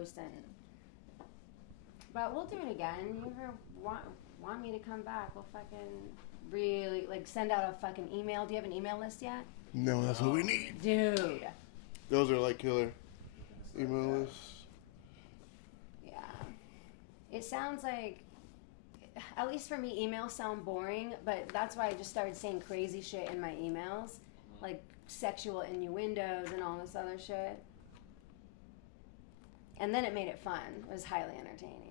post but we'll do it again. You ever want me to come back? We'll fucking really send out a fucking email. Do you have an email list yet? No, that's what we need. Dude. Those are killer email lists. Yeah. It sounds like, at least for me, emails sound boring, but that's why I just started saying crazy shit in my emails. Like sexual innuendos and all this other shit. And then it made it fun. It was highly entertaining.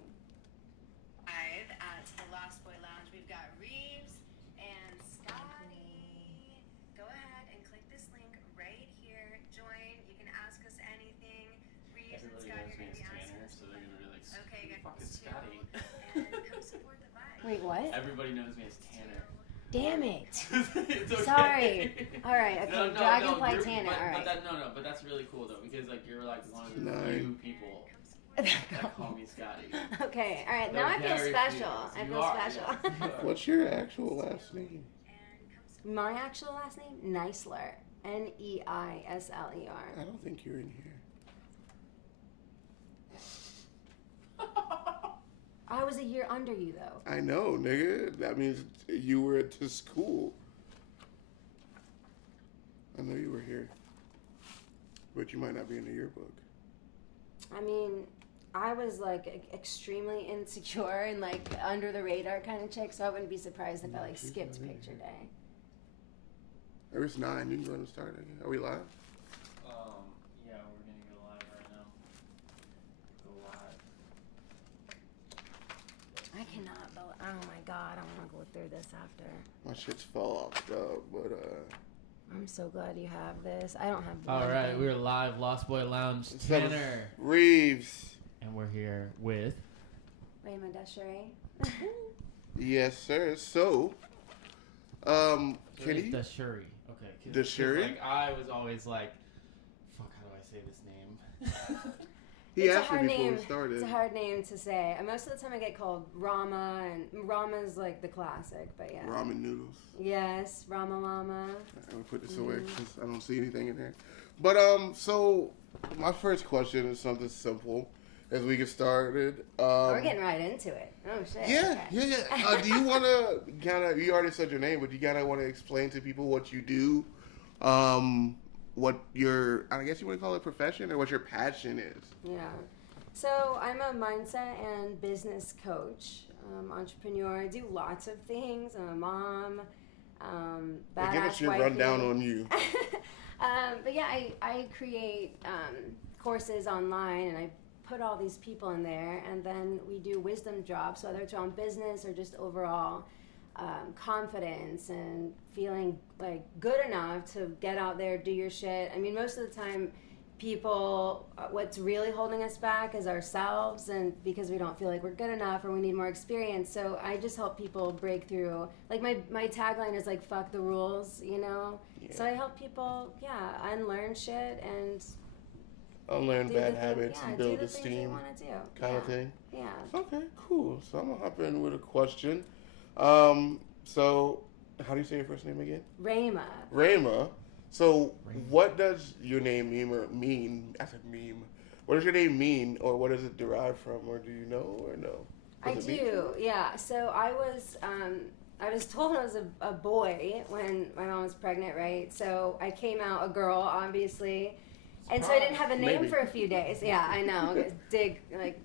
Live at the Lost Boy Lounge, we've got Reeves and Scotty. Go ahead and click this link right here. Join. You can ask us anything. Reeves and Scotty are going to be asking us. So they're going to be like, okay, who the fuck is Scotty? And come support the vibe. Wait, what? Everybody knows me as Tanner. Damn it. It's okay. Sorry. All right, okay. Dragonfly Tanner, all right. But that's really cool, though, because, you're, one of the few people that call me Scotty. Okay, all right. Now I feel special. I feel special. Yeah. What's your actual last name? My actual last name? Neisler. Neisler. I don't think you're in here. I was a year under you, though. I know, nigga. That means you were at the school. I know you were here. But you might not be in the yearbook. I mean, I was, extremely insecure and, under the radar kind of chick, so I wouldn't be surprised if I, skipped picture day. It's 9. You can go ahead and start again. Are we live? Yeah, we're going to go live right now. Go live. I cannot believe. Oh my god, I want to go through this after. My shit's fall off, though, but I'm so glad you have this. I don't have. All right, we're live, Lost Boy Lounge. Tanner Reeves, and we're here with Rhema Desiree. Yes, sir. So, can you? Desiree. Okay. Desiree. I was always like, fuck. How do I say this name? He asked me before we started. It's a hard name to say. Most of the time I get called Rama, and Rama's the classic, but yeah. Ramen noodles. Yes, Rama Lama. I'm going to put this away because I don't see anything in there. But, so, my first question is something simple as we get started. We're getting right into it. Oh, shit. Yeah, okay. yeah. Do you want to you already said your name, but do you kind of want to explain to people what you do? What your, I guess you want to call it profession, or what your passion is. Yeah. So I'm a mindset and business coach, entrepreneur. I do lots of things. I'm a mom. Give us your rundown on you. But yeah, I create courses online, and I put all these people in there, and then we do wisdom drops, whether it's around business or just overall confidence and feeling good enough to get out there, do your shit. I mean, most of the time people, what's really holding us back is ourselves, and because we don't feel like we're good enough or we need more experience. So I just help people break through. My tagline is fuck the rules, Yeah. So I help people, unlearn shit and unlearn bad habits and build esteem kind of thing. Yeah. Okay, cool. So I'm gonna hop in with a question. So how do you say your first name again? Rhema. Rhema. So what does your name mean? I said meme. What does your name mean, or what does it derive from, or do you know, or no? I do, yeah. So I was told I was a boy when my mom was pregnant, right? So I came out a girl, obviously. And so I didn't have a name for a few days. Yeah, I know.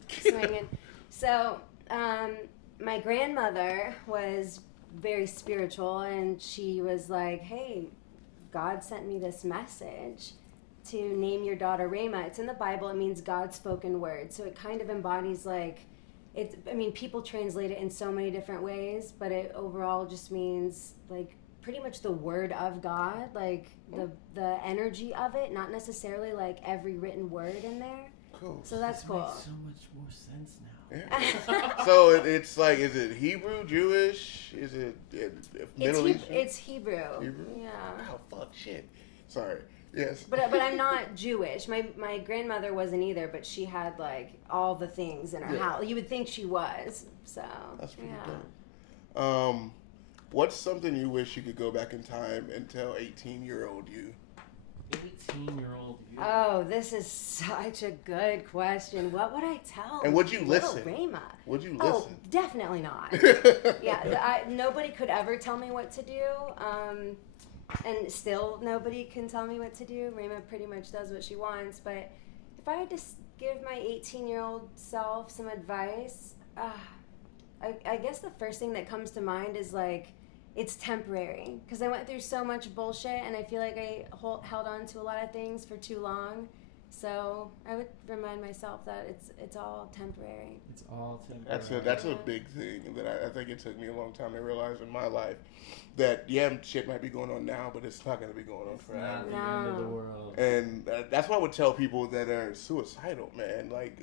Swinging. So my grandmother was very spiritual, and she was like, hey, God sent me this message to name your daughter Rhema. It's in the Bible. It means God's spoken word. So it kind of embodies people translate it in so many different ways, but it overall just means pretty much the word of God, the energy of it, not necessarily every written word in there. Cool. So that's cool. Makes so much more sense now. Yeah. So it's is it Hebrew, Jewish? Is it Middle Eastern? It's Hebrew. Hebrew? Yeah. Oh, fuck, shit. Sorry. Yes. But I'm not Jewish. My grandmother wasn't either, but she had all the things in her house. You would think she was. So that's pretty dope. What's something you wish you could go back in time and tell 18-year-old you? 18-year-old you? Oh, this is such a good question. What would I tell? And would you little listen? Rhema? Would you Oh, listen? definitely not. Yeah, nobody could ever tell me what to do. And still nobody can tell me what to do. Rhema pretty much does what she wants. But if I had to give my 18-year-old self some advice, I guess the first thing that comes to mind is like, it's temporary. Because I went through so much bullshit and I feel like I held on to a lot of things for too long. So I would remind myself that it's all temporary. It's all temporary. That's a big thing that I think it took me a long time to realize in my life. That, shit might be going on now, but it's not going to be going on forever. Not the end of the world. And that's why I would tell people that are suicidal, man. Like,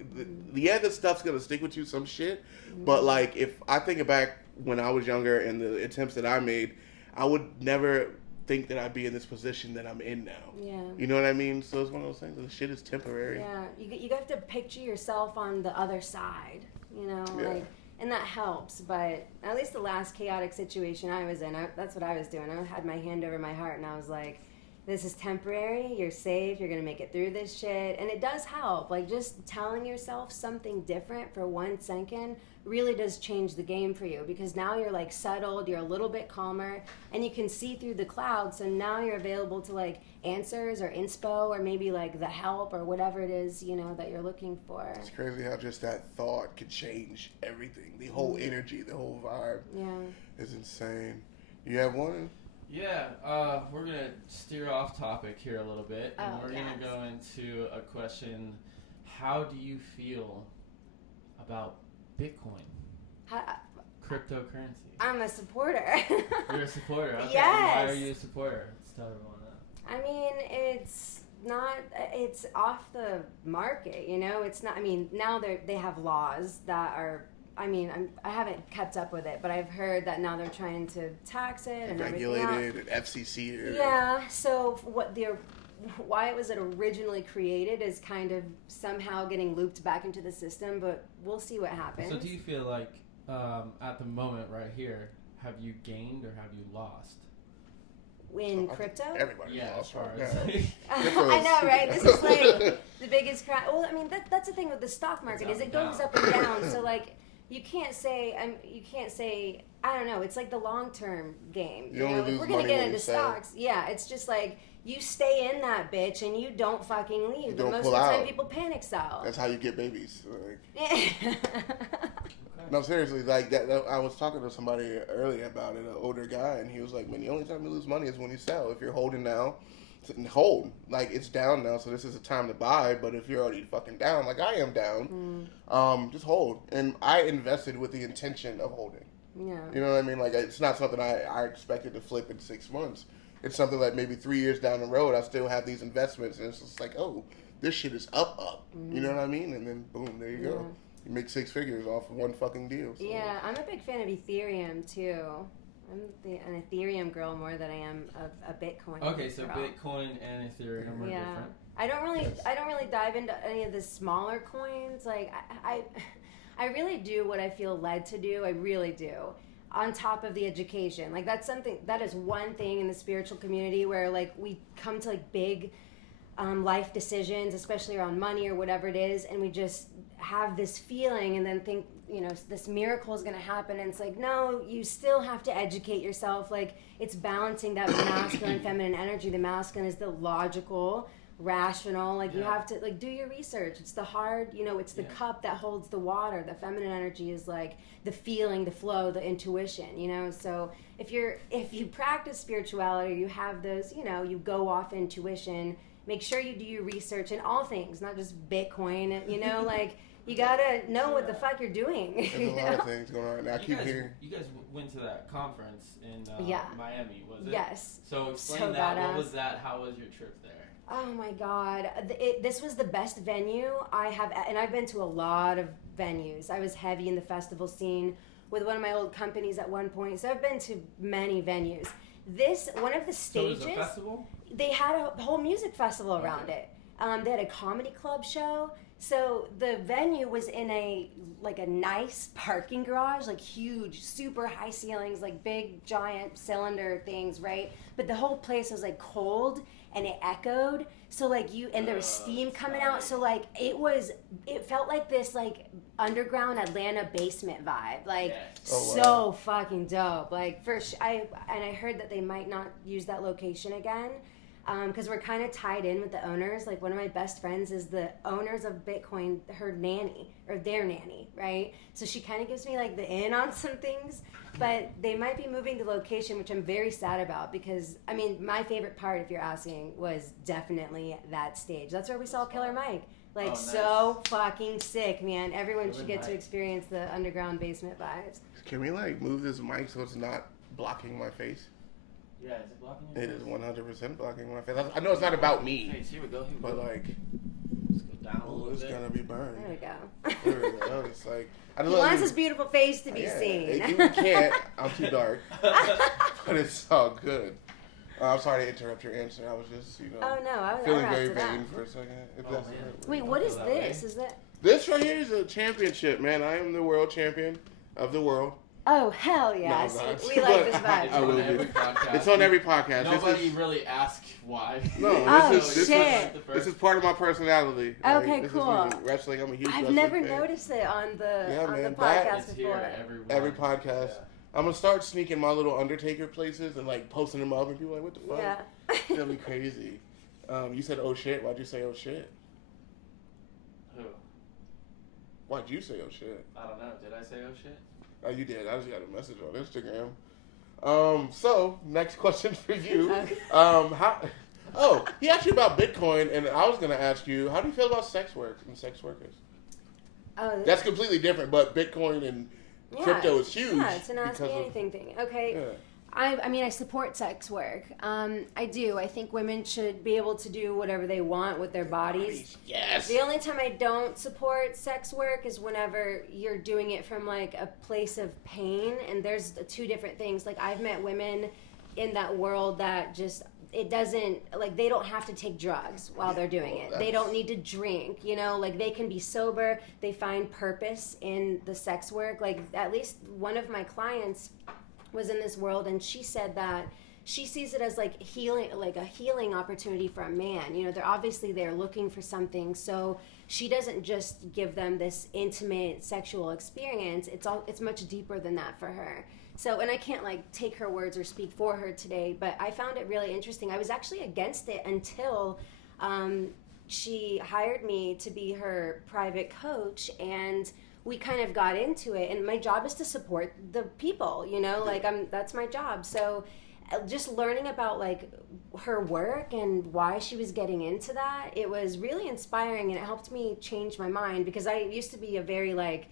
the stuff's going to stick with you, some shit. But, like, if I think back when I was younger and the attempts that I made, I would never think that I'd be in this position that I'm in now. Yeah. You know what I mean? So it's one of those things. The shit is temporary. Yeah. You have to picture yourself on the other side, you know? Yeah. Like, and that helps, but at least the last chaotic situation I was in, that's what I was doing. I had my hand over my heart, and I was like, this is temporary, you're safe, you're going to make it through this shit. And it does help. Like, just telling yourself something different for 1 second really does change the game for you, because now you're, like, settled, you're a little bit calmer, and you can see through the clouds, so now you're available to, like, answers or inspo or maybe, like, the help or whatever it is, you know, that you're looking for. It's crazy how just that thought could change everything. The whole energy, the whole vibe is insane. You have one? Yeah, we're going to steer off topic here a little bit, and we're going to go into a question. How do you feel about Bitcoin? Cryptocurrency. I'm a supporter. You're a supporter? Okay. Yes. Why are you a supporter? Let's tell everyone that. I mean, it's off the market, you know? It's not, I mean, now they have laws that are, I mean, I haven't kept up with it, but I've heard that now they're trying to tax it and regulated and FCC. Yeah, so why it was originally created is kind of somehow getting looped back into the system, but we'll see what happens. So do you feel like at the moment right here, have you gained or have you lost? In crypto? Everybody lost. I know, right? This is like the biggest crash. Well, I mean, that's the thing with the stock market is it goes up and down. So like, you can't say, I don't know, it's like the long-term game. You know, if we're going to get into stocks, it's just like, you stay in that bitch and you don't fucking leave. But most of the time, people panic sell. That's how you get babies. No, seriously, like that. I was talking to somebody earlier about it, an older guy, and he was like, "Man, the only time you lose money is when you sell. If you're holding now, hold. Like, it's down now, so this is a time to buy. But if you're already fucking down, like I am down, just hold." And I invested with the intention of holding. Yeah. You know what I mean? Like, it's not something I expected to flip in 6 months. It's something like maybe 3 years down the road, I still have these investments, and it's just like, oh, this shit is up. You know what I mean? And then, boom, there you go. You make 6 figures off of one fucking deal. So. Yeah, I'm a big fan of Ethereum, too. I'm an Ethereum girl more than I am a Bitcoin Okay, so girl. Bitcoin and Ethereum are different. I don't really dive into any of the smaller coins. Like, I really do what I feel led to do. I really do. On top of the education. Like, that is one thing in the spiritual community where, like, we come to, like, big life decisions, especially around money or whatever it is, and we just have this feeling and then think, you know, this miracle is going to happen. And it's like, no, you still have to educate yourself. Like, it's balancing that masculine and feminine energy. The masculine is the logical, rational. Like, you have to, like, do your research. It's the hard, you know, it's the cup that holds the water. The feminine energy is like the feeling, the flow, the intuition, you know. So if you practice spirituality, you have those, you know, you go off intuition. Make sure you do your research in all things, not just Bitcoin, you know, like, you gotta know what the fuck you're doing. There's a lot of things going on right now. I keep hearing. You guys went to that conference in Miami, was it? Yes. So explain that. Badass. What was that? How was your trip there? Oh my God. This was the best venue I have, and I've been to a lot of venues. I was heavy in the festival scene with one of my old companies at one point, so I've been to many venues. One of the stages, so it was a festival? They had a whole music festival around it. They had a comedy club show. So the venue was in a nice parking garage, like huge, super high ceilings, like big giant cylinder things, right? But the whole place was like cold, and it echoed. So like and there was steam coming out. So like it felt like this like underground Atlanta basement vibe. Like so fucking dope. Like I heard that they might not use that location again. Because we're kind of tied in with the owners. Like one of my best friends is the owners of Bitcoin, her nanny or their nanny, right? So she kind of gives me like the in on some things, but they might be moving the location, which I'm very sad about because I mean, my favorite part, if you're asking, was definitely that stage. That's where we saw Killer Mike. Like so fucking sick, man. Everyone should get to experience the underground basement vibes. Can we like move this mic so it's not blocking my face? Yeah, is it blocking your face? It is 100% blocking my face. I know it's not about me. Here we go. But like, let's go down a little bit. It's gonna be burned. There we go. There we go. It's like he wants his beautiful face to be seen. You can't. I'm too dark. But it's all good. I'm sorry to interrupt your answer. I was just, Oh no, I was feeling very vain for a second. Wait, what is this? Is that? This right here is a championship, man. I am the world champion of the world. Oh, hell yes. No, we like this vibe. I will be. It's on every podcast. Nobody really asked why. No, this is part of my personality. Okay, this cool. Is wrestling. I'm a huge I've wrestling never fan. noticed it on the podcast podcast before. Every podcast. Yeah. I'm going to start sneaking my little Undertaker places and like posting them up and people are like, what the fuck? Yeah. That'll be crazy. You said, oh shit. Why'd you say, oh shit? Who? Why'd you say, oh shit? I don't know. Did I say oh shit? Oh, you did. I just got a message on Instagram. So, next question for you. He asked you about Bitcoin, and I was going to ask you, how do you feel about sex work and sex workers? Oh, that's completely different, but Bitcoin and crypto is huge. Yeah, it's an Ask Me Anything thing. Okay. Yeah. I mean, I support sex work. I do. I think women should be able to do whatever they want with their bodies. Yes. The only time I don't support sex work is whenever you're doing it from like a place of pain. And there's two different things. Like I've met women in that world that just, it doesn't, like they don't have to take drugs while they're doing it. They don't need to drink, like they can be sober. They find purpose in the sex work. Like at least one of my clients was in this world, and she said that she sees it as like healing, like a healing opportunity for a man. They're looking for something, so she doesn't just give them this intimate sexual experience. It's much deeper than that for her. So, and I can't like take her words or speak for her today, but I found it really interesting. I was actually against it until she hired me to be her private coach, and we kind of got into it, and my job is to support the people, that's my job. So just learning about like her work and why she was getting into that, it was really inspiring, and it helped me change my mind, because I used to be a very like,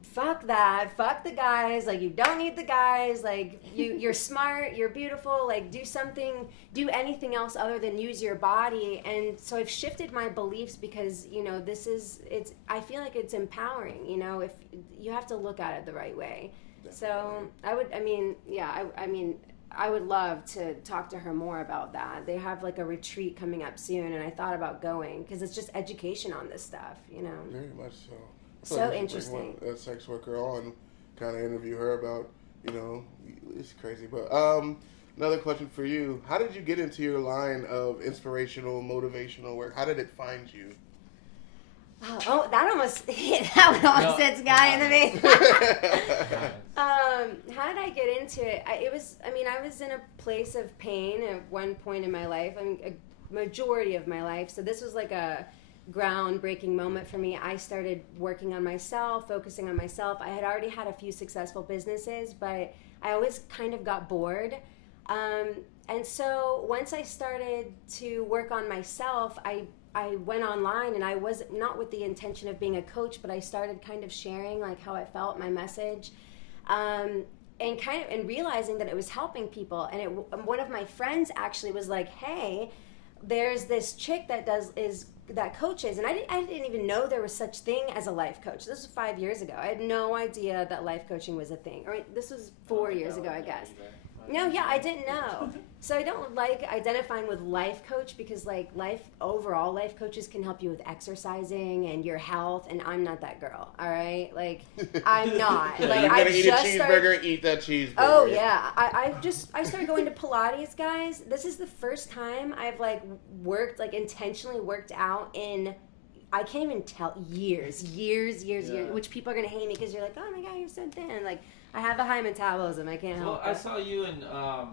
fuck that, fuck the guys, like you don't need the guys, like you're smart, you're beautiful, like do anything else other than use your body. And so I've shifted my beliefs, because I feel like it's empowering, if you have to look at it the right way. Definitely. So I would love to talk to her more about that. They have like a retreat coming up soon, and I thought about going, because it's just education on this stuff, Very much so. So interesting. A sex worker on, kind of interview her about, it's crazy. But another question for you: how did you get into your line of inspirational, motivational work? How did it find you? Oh, that almost hit. That one almost hits guy in the face. How did I get into it? I was in a place of pain at one point in my life. A majority of my life. So this was like a groundbreaking moment for me. I started working on myself, focusing on myself. I had already had a few successful businesses, but I always kind of got bored. And so once I started to work on myself, I went online, and I was not with the intention of being a coach, but I started kind of sharing like how I felt, my message, and realizing that it was helping people. And one of my friends actually was like, hey, there's this chick that coaches, and I didn't even know there was such thing as a life coach. This was 5 years ago. I had no idea that life coaching was a thing. Or this was 4 years ago, I guess. No, yeah, I didn't know. So I don't like identifying with life coach because like life coaches can help you with exercising and your health, and I'm not that girl. All right, like I'm not. You're Like gonna eat a cheeseburger, eat that cheeseburger. Oh yeah, I started going to Pilates, guys. This is the first time I've like intentionally worked out in. I can't even tell years, which people are gonna hate me because you're like, oh my god, you're so thin. Like I have a high metabolism. I can't help it. I saw you and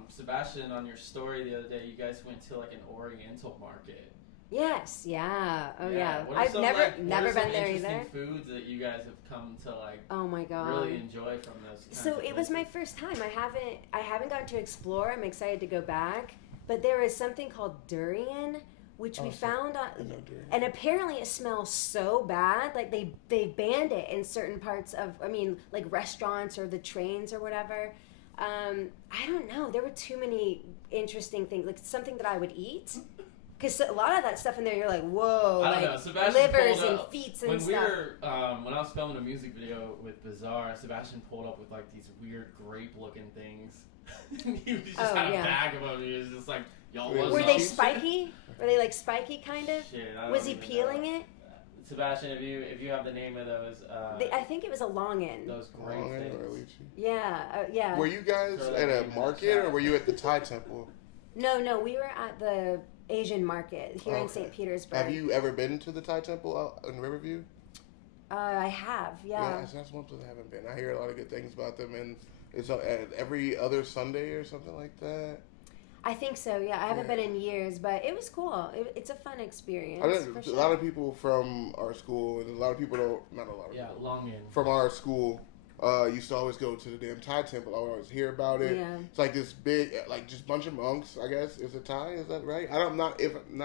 Sebastian on your story the other day. You guys went to like an Oriental market. Yes. Yeah. Oh yeah. I've never been there either. Foods that you guys have come to like. Oh my god. Really enjoy from those. So it was my first time. I haven't gotten to explore. I'm excited to go back. But there is something called durian, which we found on, and apparently it smells so bad. Like they banned it in certain parts of, like restaurants or the trains or whatever. I don't know. There were too many interesting things. Like something that I would eat. Because a lot of that stuff in there, you're like, whoa, like livers and feet and stuff. When I was filming a music video with Bizarre, Sebastian pulled up with like these weird grape-looking things. He just had a bag of them. He was just like, y'all. Were they spiky? Were they like spiky kind of? Shit, was he peeling it? Sebastian, if you have the name of those, I think it was a longin. Those grape things. Yeah, yeah. Were you guys at a market or were you at the Thai temple? No, we were at the Asian market here in St. Petersburg. Have you ever been to the Thai temple out in Riverview? I have, yeah. That's one place I haven't been. I hear a lot of good things about them, and it's every other Sunday or something like that. I think so, yeah. I haven't been in years, but it was cool. It's a fun experience. A lot of people from our school, and a lot of people from our school used to always go to the damn Thai temple. I would always hear about it. Yeah. It's like this big, like just bunch of monks, I guess. Is it Thai? Is that right? I'm not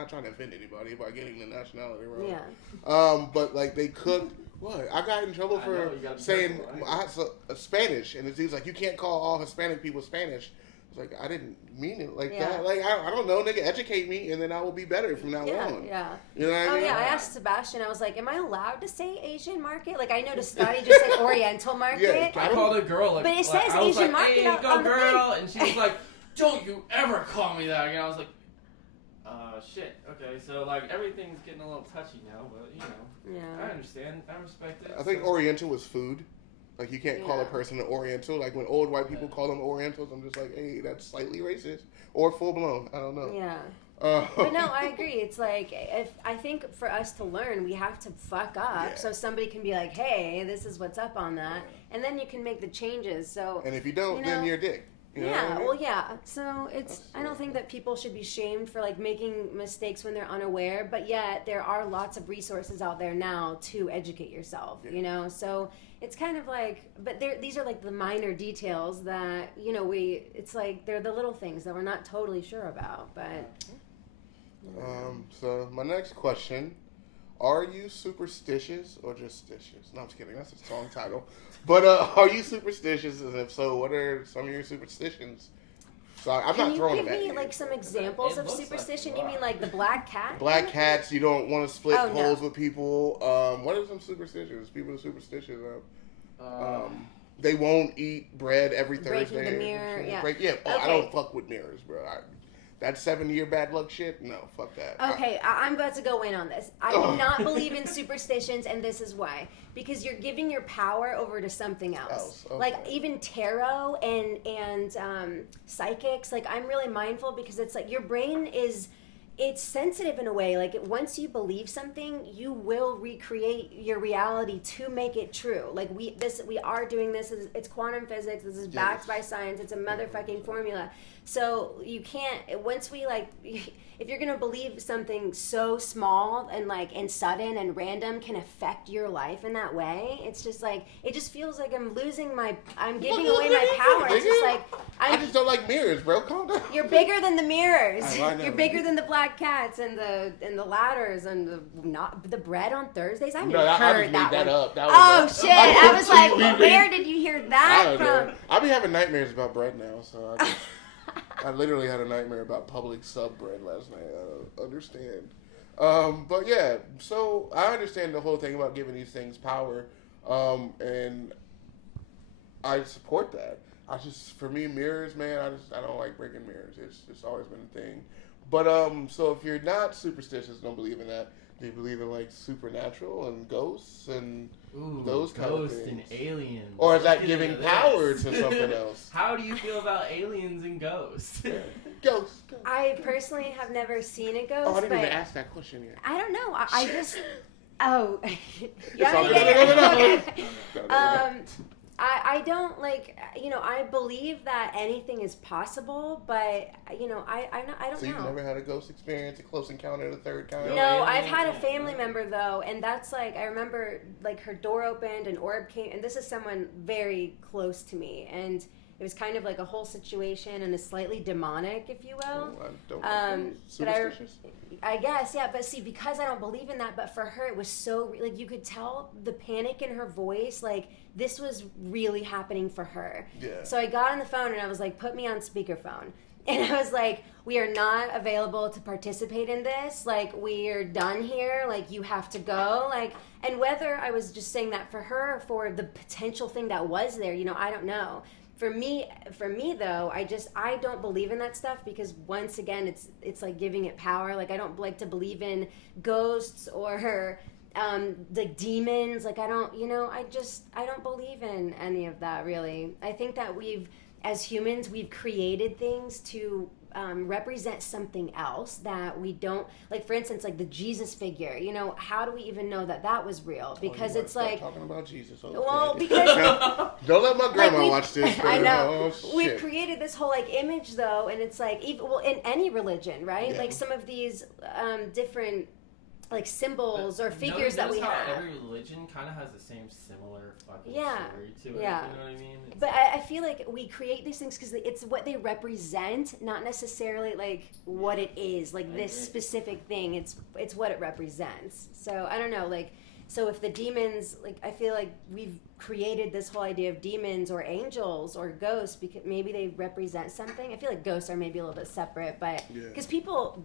trying to offend anybody by getting the nationality wrong. Yeah. But like they cooked. What? I got in trouble for saying Spanish, and he's like, you can't call all Hispanic people Spanish. It's like, I didn't mean it like that. Like, I don't know, nigga, educate me, and then I will be better from now on. Yeah. You know what I mean? Yeah, I asked Sebastian, I was like, am I allowed to say Asian market? Like, I noticed Scotty just said Oriental market. I called a girl, like, but it says Asian market. Hey, go girl, and she was like, don't you ever call me that again. I was like, shit. Okay, so like everything's getting a little touchy now, but I understand. I respect it. I think Oriental is food. Like you can't call a person an Oriental. Like when old white people call them Orientals, I'm just like, hey, that's slightly racist or full blown. I don't know. Yeah. But no, I agree. It's like I think for us to learn, we have to fuck up so somebody can be like, hey, this is what's up on that, and then you can make the changes. So. And if you don't, then you're a dick. You know what I mean? Well, yeah. So I don't think that people should be shamed for like making mistakes when they're unaware, but yet there are lots of resources out there now to educate yourself, so it's kind of like, but these are like the minor details that, it's like they're the little things that we're not totally sure about, but. So my next question, are you superstitious or just stitious? No, I'm just kidding. That's a song title. But are you superstitious? And if so, what are some of your superstitions? So I'm not throwing them at you. Can you give me like some examples of superstition? You mean like the black cat? Black cats. You don't want to split poles with people. What are some superstitions? People are superstitious of. They won't eat bread every Thursday. Breaking the mirror. I don't fuck with mirrors, bro. That 7-year bad luck shit? No, fuck that. Okay, I'm about to go in on this. I do not believe in superstitions, and this is why. Because you're giving your power over to something else. Okay. Like, even tarot and psychics, like, I'm really mindful because it's like your brain it's sensitive in a way. Like, once you believe something, you will recreate your reality to make it true. Like, we are doing this. It's quantum physics. This is backed by science. It's a motherfucking formula. So you can't, once we like, if you're going to believe something so small and sudden and random can affect your life in that way, it's just like, it just feels like I'm giving away my power. It's just like, I just don't like mirrors, bro. Calm down. You're bigger than the mirrors. You're bigger than the black cats and the ladders and the bread on Thursdays. I never heard that one. Shit. I was like, where did you hear that from? I'll be having nightmares about bread now, so I literally had a nightmare about public sub bread last night. I don't understand. But yeah, so I understand the whole thing about giving these things power, and I support that. For me, mirrors, man, I don't like breaking mirrors. It's always been a thing. But so if you're not superstitious, don't believe in that. Do you believe in like supernatural and ghosts and those kind of things? Ghosts and aliens. Or is that giving power to something else? How do you feel about aliens and ghosts? Ghosts. I personally have never seen a ghost. Oh, I didn't even ask that question yet. I don't know. I just. Oh. I don't I believe that anything is possible, but I don't know. So you've never had a ghost experience, a close encounter of the third kind? No, I've had a family member though, and that's like, I remember like her door opened, an orb came, and this is someone very close to me, and it was kind of like a whole situation and a slightly demonic, if you will. Oh, I don't know. Superstitious? I guess, yeah. But see, because I don't believe in that, but for her, it was so, like, you could tell the panic in her voice, like, this was really happening for her. Yeah. So I got on the phone and I was like, put me on speakerphone. And I was like, we are not available to participate in this. Like, we're done here. Like, you have to go. Like, and whether I was just saying that for her or for the potential thing that was there, I don't know. For me though, I don't believe in that stuff because once again, it's like giving it power. Like, I don't like to believe in ghosts or the demons. Like, I don't believe in any of that really. I think that as humans, we've created things to represent something else that we don't, like, for instance, like the Jesus figure, how do we even know that was real? Because it's like talking about Jesus. Well, because don't let my grandma watch this. I know. Oh, we've created this whole like image though, and it's like in any religion, right? Yeah. Like some of these different like symbols or figures that we have. Every religion kind of has the same similar fucking story to it. Yeah. You know what I mean? But I feel like we create these things because it's what they represent, not necessarily like what it is. Like this specific thing, it's what it represents. So I don't know, like. So if the demons, like, I feel like we've created this whole idea of demons or angels or ghosts because maybe they represent something. I feel like ghosts are maybe a little bit separate, but because people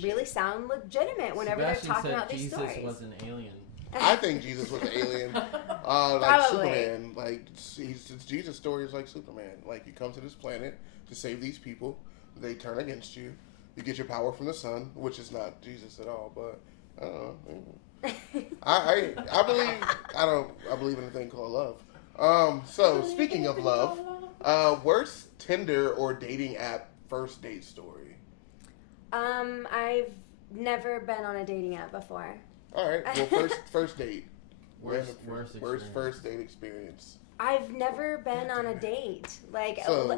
really sound legitimate whenever Sebastian they're talking said about these Jesus stories. was an alien. I think Jesus was an alien, like Probably. Superman. Like it's Jesus' story is like Superman. Like you come to this planet to save these people, they turn against you. You get your power from the sun, which is not Jesus at all, but. I don't know. I believe in a thing called love. So speaking of love, worst Tinder or dating app first date story? I've never been on a dating app before. All right. Well, first date. Worst first date experience. I've never been on a date. Like, so,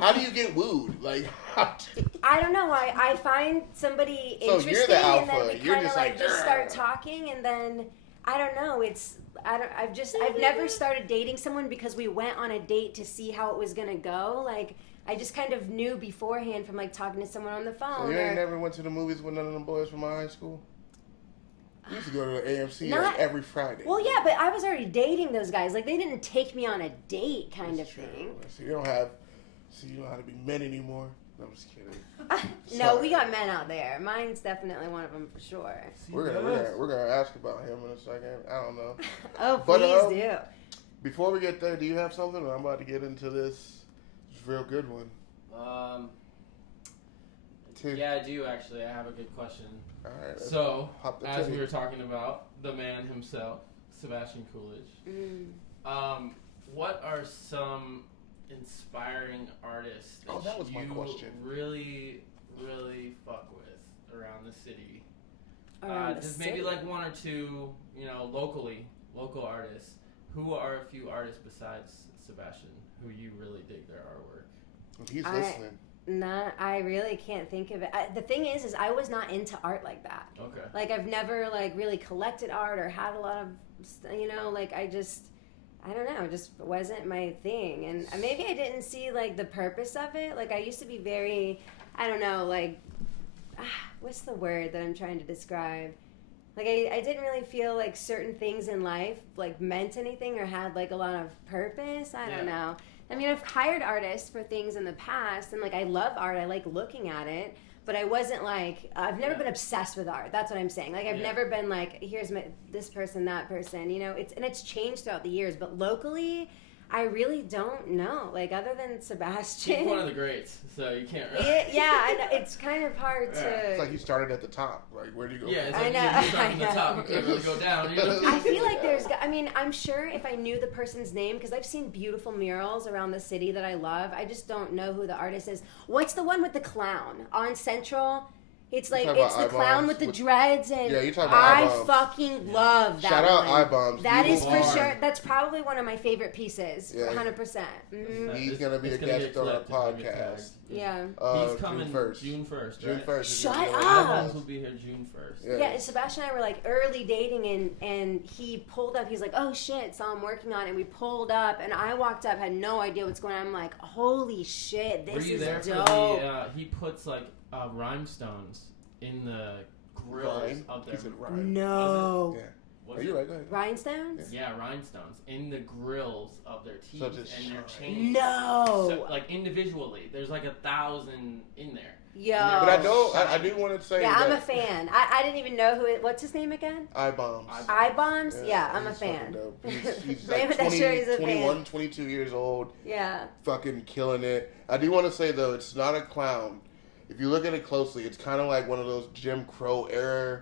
how do you get wooed? Like, I don't know. I find somebody interesting, you're the alpha. and then we kind of like just start talking, and then I don't know. I've never started dating someone because we went on a date to see how it was gonna go. Like, I just kind of knew beforehand from like talking to someone on the phone. So you ain't never went to the movies with none of them boys from my high school? We used to go to the AMC like every Friday. Well, yeah, but I was already dating those guys. Like, they didn't take me on a date kind of thing. So you don't know how to be men anymore. No, I'm just kidding. No, we got men out there. Mine's definitely one of them for sure. We're gonna ask about him in a second. I don't know. Oh, please do. Before we get there, do you have something? I'm about to get into this real good one. Yeah, I do actually. I have a good question. All right. So, as we were talking about, the man himself, Sebastian Coolidge. What are some inspiring artists that you really, really fuck with around the city? Just maybe like one or two, local artists. Who are a few artists besides Sebastian who you really dig their artwork? He's listening. I really can't think of it. The thing is I was not into art like that. Okay. Like, I've never like really collected art or had a lot of, like I don't know, it just wasn't my thing. And maybe I didn't see like the purpose of it. Like, I used to be very, I don't know, like, what's the word that I'm trying to describe? Like, I didn't really feel like certain things in life like meant anything or had like a lot of purpose. I don't know. I mean, I've hired artists for things in the past, and like, I love art. I like looking at it, but I wasn't like, I've never been obsessed with art. That's what I'm saying. Like, I've never been like, here's this person, that person. It's changed throughout the years. But locally, I really don't know. Like, other than Sebastian. He's one of the greats, so you can't really. I know. It's kind of hard to. It's like you started at the top. Like, where do you go? Yeah, it's I like know. you start from the top, you can't really go down. I feel like I'm sure if I knew the person's name, because I've seen beautiful murals around the city that I love, I just don't know who the artist is. What's the one with the clown on Central? It's like, it's the clown with the dreads, and yeah, you're talking about I fucking love that. Shout out one. iBombs. That is for sure. That's probably one of my favorite pieces. Yeah. 100%. Mm-hmm. He's gonna be a guest on our podcast. Yeah. He's coming June 1st. June 1st. Shut up. iBombs will be here June 1st. Yeah, Sebastian and I were like early dating, and he pulled up. He's like, "Oh shit!" So I'm working on it. And we pulled up, and I walked up, had no idea what's going on. I'm like, "Holy shit, this is dope." For the, he puts like rhinestones in the grills of their. No. Yeah. Are you right? Go ahead. Rhinestones? Yeah, rhinestones in the grills of their teeth and their chains. No. So, like individually, there's like 1,000 in there. Yeah. But I do want to say. Yeah, I'm a fan. I didn't even know what's his name again? iBombs. iBombs? Yeah, I'm a fan. He's like 21, 22 years old. Yeah. Fucking killing it. I do want to say though, it's not a clown. If you look at it closely, it's kind of like one of those Jim Crow era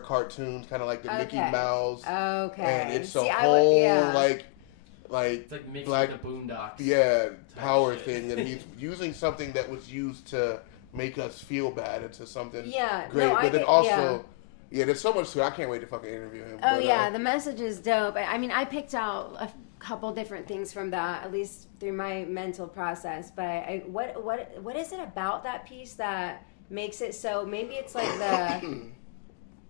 cartoons, kind of like the Mickey Mouse. Okay. And it's a whole like it's like mixed with the Boondocks. Yeah, power thing, and he's using something that was used to make us feel bad into something great. But then also, there's so much to it. I can't wait to fucking interview him. Oh, but, the message is dope. I mean, I picked out a couple different things from that, at least through my mental process. But what is it about that piece that makes it so? Maybe it's like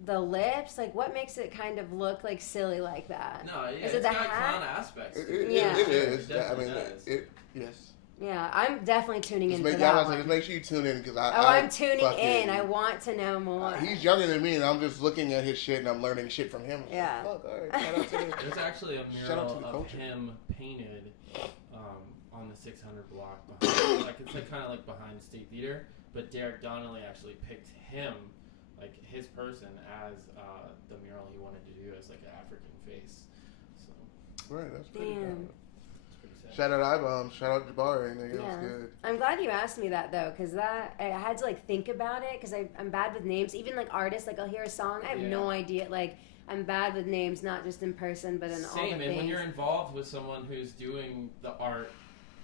the lips. Like, what makes it kind of look like silly like that? No, yeah, is it the got hat? clown aspects. It is. I mean, yes. Yeah, I'm definitely tuning in for that one. Just make sure you tune in because I'm tuning in. I want to know more. He's younger than me, and I'm just looking at his shit and I'm learning shit from him. Yeah. Fuck, all right. Shout out to him. There's actually a mural of him painted on the 600 block behind. It's like kind of like behind State Theater, but Derek Donnelly actually picked him, like his person, as the mural he wanted to do as like an African face. So. Right, that's pretty Damn. Shout out iBombs. Shout out Jabari. Nigga, yeah. Good. I'm glad you asked me that though, because I had to like think about it, because I'm bad with names. Even like artists, like I'll hear a song, I have no idea. Like I'm bad with names, not just in person, but in all the things. Same, and when you're involved with someone who's doing the art,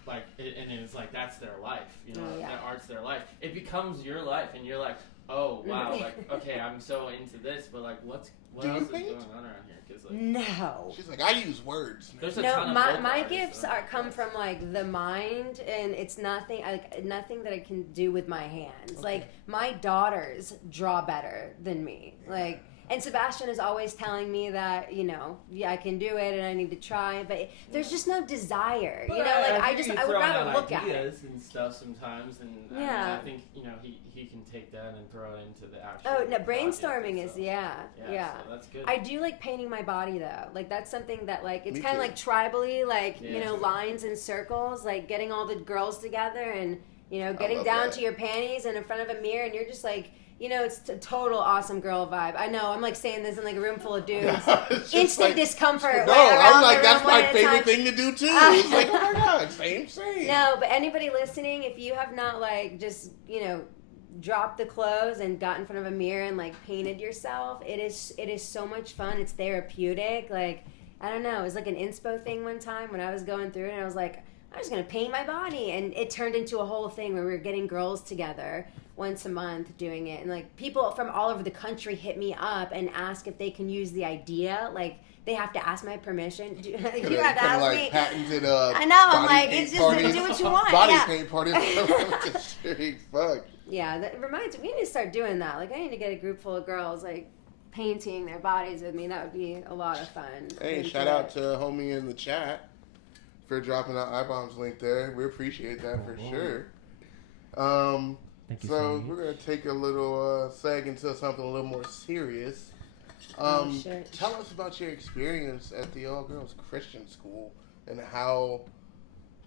like and it's like that's their life, you know, that art's their life. It becomes your life, and you're like, oh wow, like okay, I'm so into this, but like what else is going on around here? Cause, like, no. She's like, I use words. There's a no, ton of my gifts come from like the mind, and it's nothing that I can do with my hands. Okay. Like my daughters draw better than me. Like. And Sebastian is always telling me that, you know, I can do it and I need to try, but there's just no desire, you know. Like I would rather look at it and stuff sometimes, and I think you know he can take that and throw it into the actual. Oh no, brainstorming is yeah. So that's good. I do like painting my body though. Like that's something that like it's kind of like tribally, like you know, lines and circles, like getting all the girls together and you know getting down to your panties and in front of a mirror, and you're just like. You know, it's a total awesome girl vibe. I know, I'm like saying this in like a room full of dudes. Instant like, discomfort. No, I'm like, that's my favorite thing to do too. It's like, oh my God, same. No, but anybody listening, if you have not like just, you know, dropped the clothes and got in front of a mirror and like painted yourself, it is so much fun. It's therapeutic. Like, I don't know, it was like an inspo thing one time when I was going through it, and I was like, I'm just going to paint my body. And it turned into a whole thing where we were getting girls together once a month doing it, and like people from all over the country hit me up and ask if they can use the idea. Like they have to ask my permission. You have to ask me. Patented, I know. I'm like, it's just parties, do what you want. Body paint parties. Fuck. Yeah, that reminds me. We need to start doing that. Like I need to get a group full of girls like painting their bodies with me. That would be a lot of fun. Hey, shout out to homie in the chat for dropping our iBombs link there. We appreciate that for sure. So we're going to take a little seg into something a little more serious. Tell us about your experience at the all-girls Christian school and how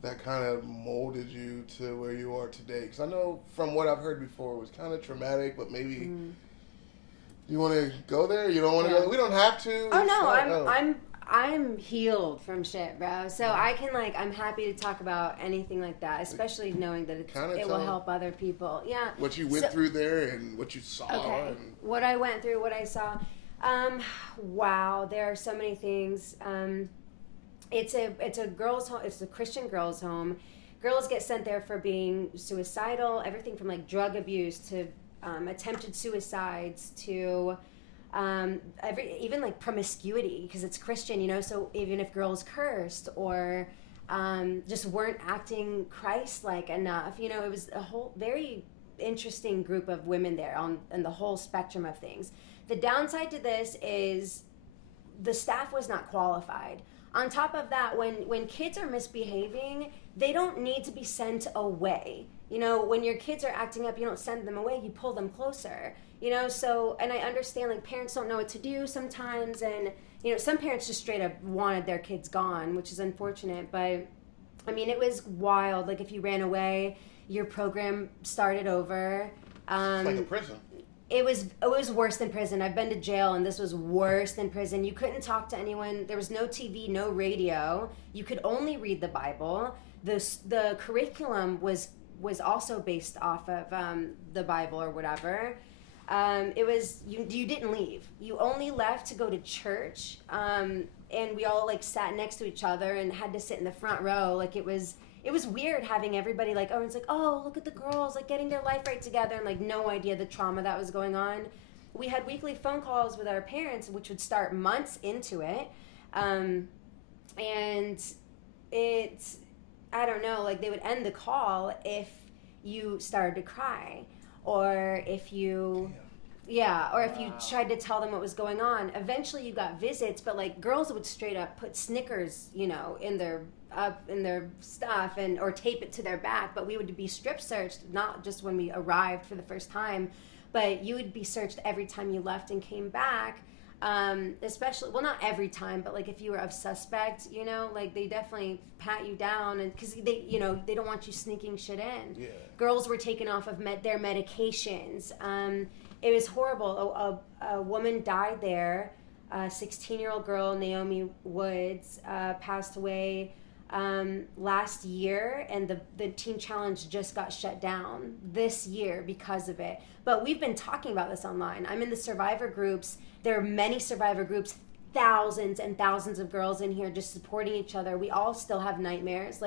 that kind of molded you to where you are today. Because I know from what I've heard before, it was kind of traumatic, but maybe you want to go there? You don't want to go? We don't have to. Oh, no. I'm healed from shit, bro. So I can I'm happy to talk about anything like that, especially knowing that it will help other people. Yeah. What you went through there and what you saw. Okay. And what I went through, what I saw. Wow, there are so many things. It's a girls' home. It's a Christian girls' home. Girls get sent there for being suicidal. Everything from drug abuse to attempted suicides to. Even promiscuity, because it's Christian, so even if girls cursed or just weren't acting Christ-like enough, it was a whole very interesting group of women there on the whole spectrum of things. The downside to this is the staff was not qualified. On top of that, when kids are misbehaving, they don't need to be sent away. When your kids are acting up, you don't send them away, you pull them closer. So, and I understand parents don't know what to do sometimes, and some parents just straight up wanted their kids gone, which is unfortunate, but I mean it was wild. If you ran away, your program started over. It's like a prison. It was worse than prison. I've been to jail, and this was worse than prison. You couldn't talk to anyone. There was no TV, no radio. You could only read the Bible. The curriculum was also based off of the Bible or whatever. It was you didn't leave. You only left to go to church, and we all sat next to each other and had to sit in the front row. It was weird having everybody oh, look at the girls getting their life right together, and no idea the trauma that was going on. We had weekly phone calls with our parents, which would start months into it, and it's I don't know, they would end the call if you started to cry. Or if you tried to tell them what was going on. Eventually you got visits, but girls would straight up put Snickers, in their stuff or tape it to their back. But we would be strip searched, not just when we arrived for the first time, but you would be searched every time you left and came back. Especially, well, not every time, but if you were a suspect, they definitely pat you down, and because they don't want you sneaking shit in. Yeah. Girls were taken off of their medications. It was horrible. A woman died there. A 16-year-old girl, Naomi Woods, passed away last year, and the Teen Challenge just got shut down this year because of it. But we've been talking about this online. I'm in the survivor groups. There are many survivor groups, thousands and thousands of girls in here just supporting each other. We all still have nightmares,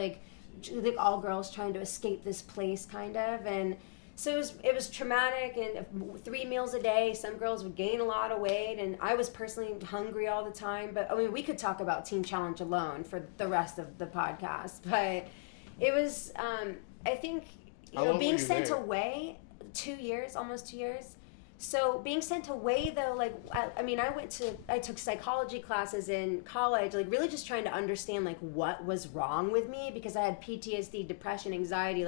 all girls trying to escape this place, kind of. And so it was traumatic, and 3 meals a day. Some girls would gain a lot of weight, and I was personally hungry all the time. But I mean, we could talk about Teen Challenge alone for the rest of the podcast. But it was, I think, being sent away 2 years, almost 2 years. So being sent away, though, I took psychology classes in college, really just trying to understand, what was wrong with me, because I had PTSD, depression, anxiety.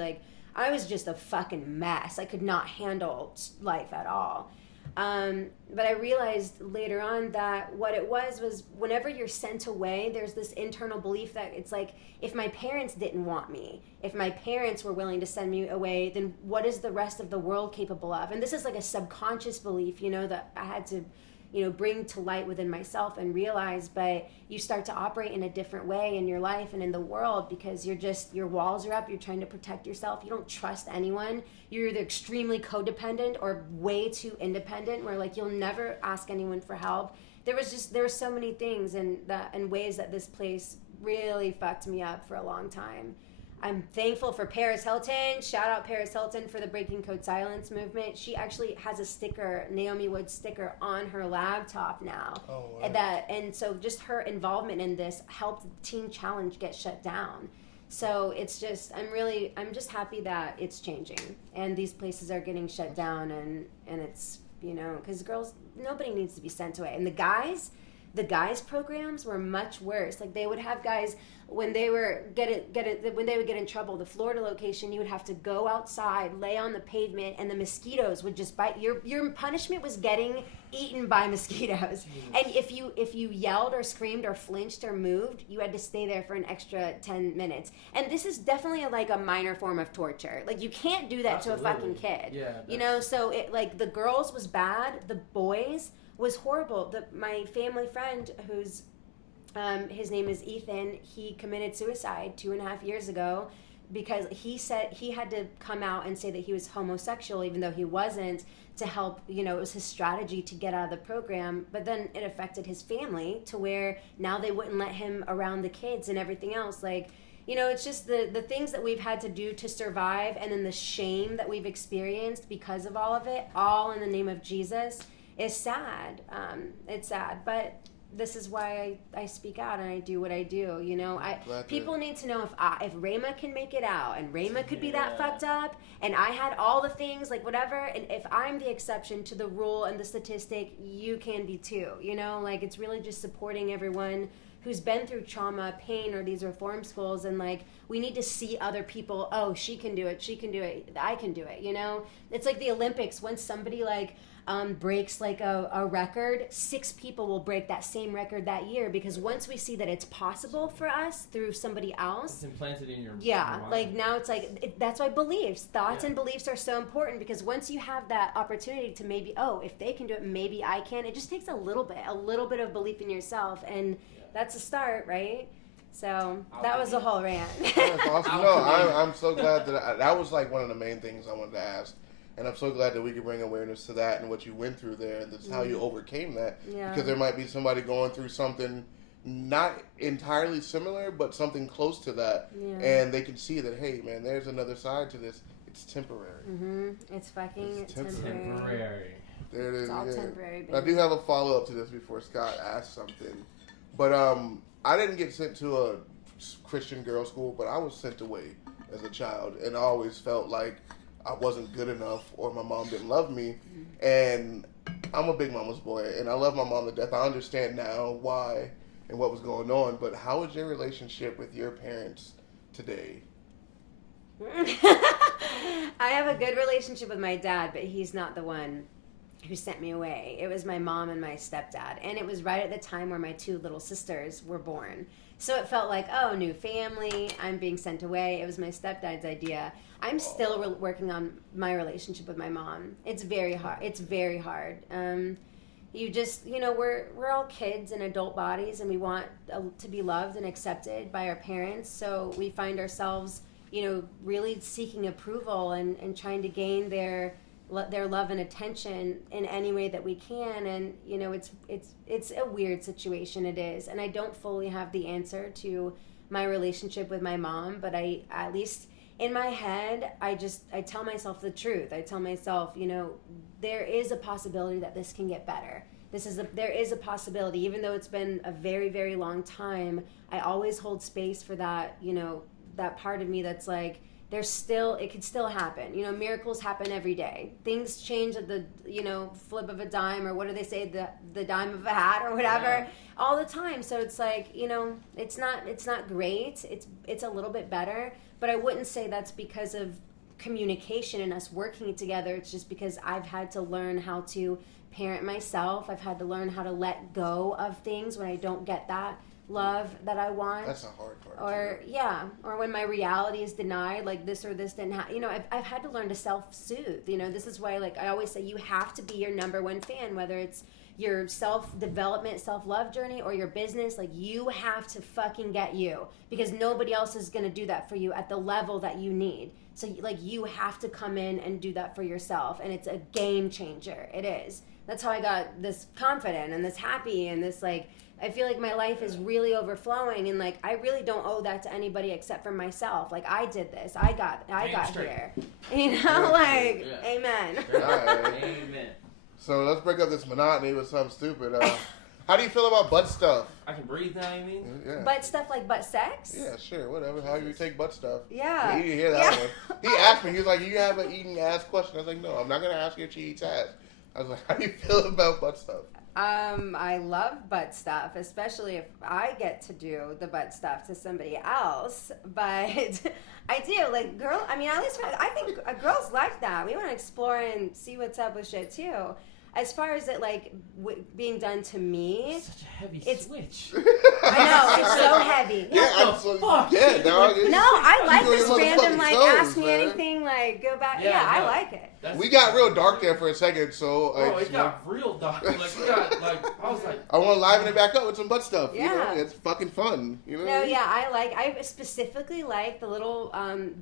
I was just a fucking mess. I could not handle life at all. But I realized later on that what it was whenever you're sent away, there's this internal belief that it's if my parents didn't want me, if my parents were willing to send me away, then what is the rest of the world capable of? And this is a subconscious belief, that I had to, bring to light within myself and realize. But you start to operate in a different way in your life and in the world, because your walls are up, you're trying to protect yourself, you don't trust anyone, you're either extremely codependent or way too independent, where you'll never ask anyone for help. There were so many things and ways that this place really fucked me up for a long time. I'm thankful for Paris Hilton. Shout out Paris Hilton for the Breaking Code Silence movement. She actually has a sticker, Naomi Woods sticker, on her laptop now. Oh, wow. And so just her involvement in this helped Teen Challenge get shut down. So it's just, I'm just happy that it's changing and these places are getting shut down, and it's, because girls, nobody needs to be sent away. And the guys programs were much worse. They would have guys, when they would get in trouble, the Florida location, you would have to go outside, lay on the pavement, and the mosquitoes would just bite. Your punishment was getting eaten by mosquitoes. And if you yelled or screamed or flinched or moved, you had to stay there for an extra 10 minutes. And this is definitely a minor form of torture. You can't do that to a fucking kid. Yeah. So it the girls was bad, the boys was horrible. My family friend who's his name is Ethan. He committed suicide 2.5 years ago because he said he had to come out and say that he was homosexual, even though he wasn't, to help, it was his strategy to get out of the program. But then it affected his family to where now they wouldn't let him around the kids and everything else. Like, it's just the things that we've had to do to survive, and then the shame that we've experienced because of all of it, all in the name of Jesus, is sad. It's sad, but this is why I speak out and I do what I do. People need to know if Rhema can make it out, and Rhema could be that fucked up, and I had all the things, like whatever, and if I'm the exception to the rule and the statistic, you can be too. Like, it's really just supporting everyone who's been through trauma, pain, or these reform schools, and like, we need to see other people, oh, she can do it, I can do it, It's like the Olympics, when somebody like breaks like a record, 6 people will break that same record that year, because once we see that it's possible for us through somebody else, it's implanted in your mind. Like now it's like that's why thoughts and beliefs are so important, because once you have that opportunity to maybe, if they can do it, maybe I can. It just takes a little bit of belief in yourself, and that's a start, right? So that was the whole rant. That's awesome. No, I'm so glad that was like one of the main things I wanted to ask. And I'm so glad that we could bring awareness to that and what you went through there, and that's how you overcame that. Yeah. Because there might be somebody going through something not entirely similar, but something close to that. Yeah. And they can see that, hey, man, there's another side to this. It's temporary. Mm-hmm. It's temporary. There it is. It's all temporary, baby. I do have a follow-up to this before Scott asks something. But I didn't get sent to a Christian girls' school, but I was sent away as a child. And I always felt like I wasn't good enough, or my mom didn't love me. And I'm a big mama's boy, and I love my mom to death. I understand now why and what was going on, but how is your relationship with your parents today? I have a good relationship with my dad, but he's not the one who sent me away. It was my mom and my stepdad, and it was right at the time where my 2 little sisters were born. So it felt like, new family, I'm being sent away. It was my stepdad's idea. I'm still working on my relationship with my mom. It's very hard. You just, we're all kids in adult bodies, and we want to be loved and accepted by our parents. So we find ourselves, really seeking approval and trying to gain their love and attention in any way that we can. And it's a weird situation, it is, and I don't fully have the answer to my relationship with my mom, but I, at least in my head, I tell myself the truth. I tell myself, there is a possibility that this can get better. There is a possibility, even though it's been a very, very long time. I always hold space for that, that part of me that's like, it could still happen. Miracles happen every day. Things change at the, flip of a dime, or what do they say, the dime of a hat or whatever, all the time. So it's like, it's not great. It's a little bit better, but I wouldn't say that's because of communication and us working together. It's just because I've had to learn how to parent myself. I've had to learn how to let go of things when I don't get that love that I want. That's a hard part. Or when my reality is denied, like this or this didn't happen. I've had to learn to self-soothe. This is why, like, I always say, you have to be your number one fan, whether it's your self-development, self-love journey, or your business. Like, you have to fucking get you, because nobody else is going to do that for you at the level that you need. So, like, you have to come in and do that for yourself, and it's a game changer. It is. That's how I got this confident and this happy and this, like, I feel like my life is really overflowing, and like I really don't owe that to anybody except for myself. Like, I did this. I got here. Like, amen. Amen. So let's break up this monotony with something stupid. How do you feel about butt stuff? I can breathe now, you mean? Yeah. Butt stuff, like butt sex? Yeah, sure, whatever. How you take butt stuff? Yeah. You hear that one. He asked me, he was like, you have an eating ass question. I was like, no, I'm not going to ask you if she eats ass. I was like, how do you feel about butt stuff? I love butt stuff, especially if I get to do the butt stuff to somebody else. But I do, like, at least I think girls like that. We want to explore and see what's up with shit too. As far as it, like, being done to me, it's such a heavy switch. I know, it's so heavy. Yeah, fuck? Yeah, dog. No, I like this random, like, toes, ask me man. anything, like go back. Yeah, I like it. We got real dark there for a second, so it got real dark. Like we got I was like, I want to liven it back up with some butt stuff. Yeah. You know, it's fucking fun. You know. No, yeah, I specifically like the little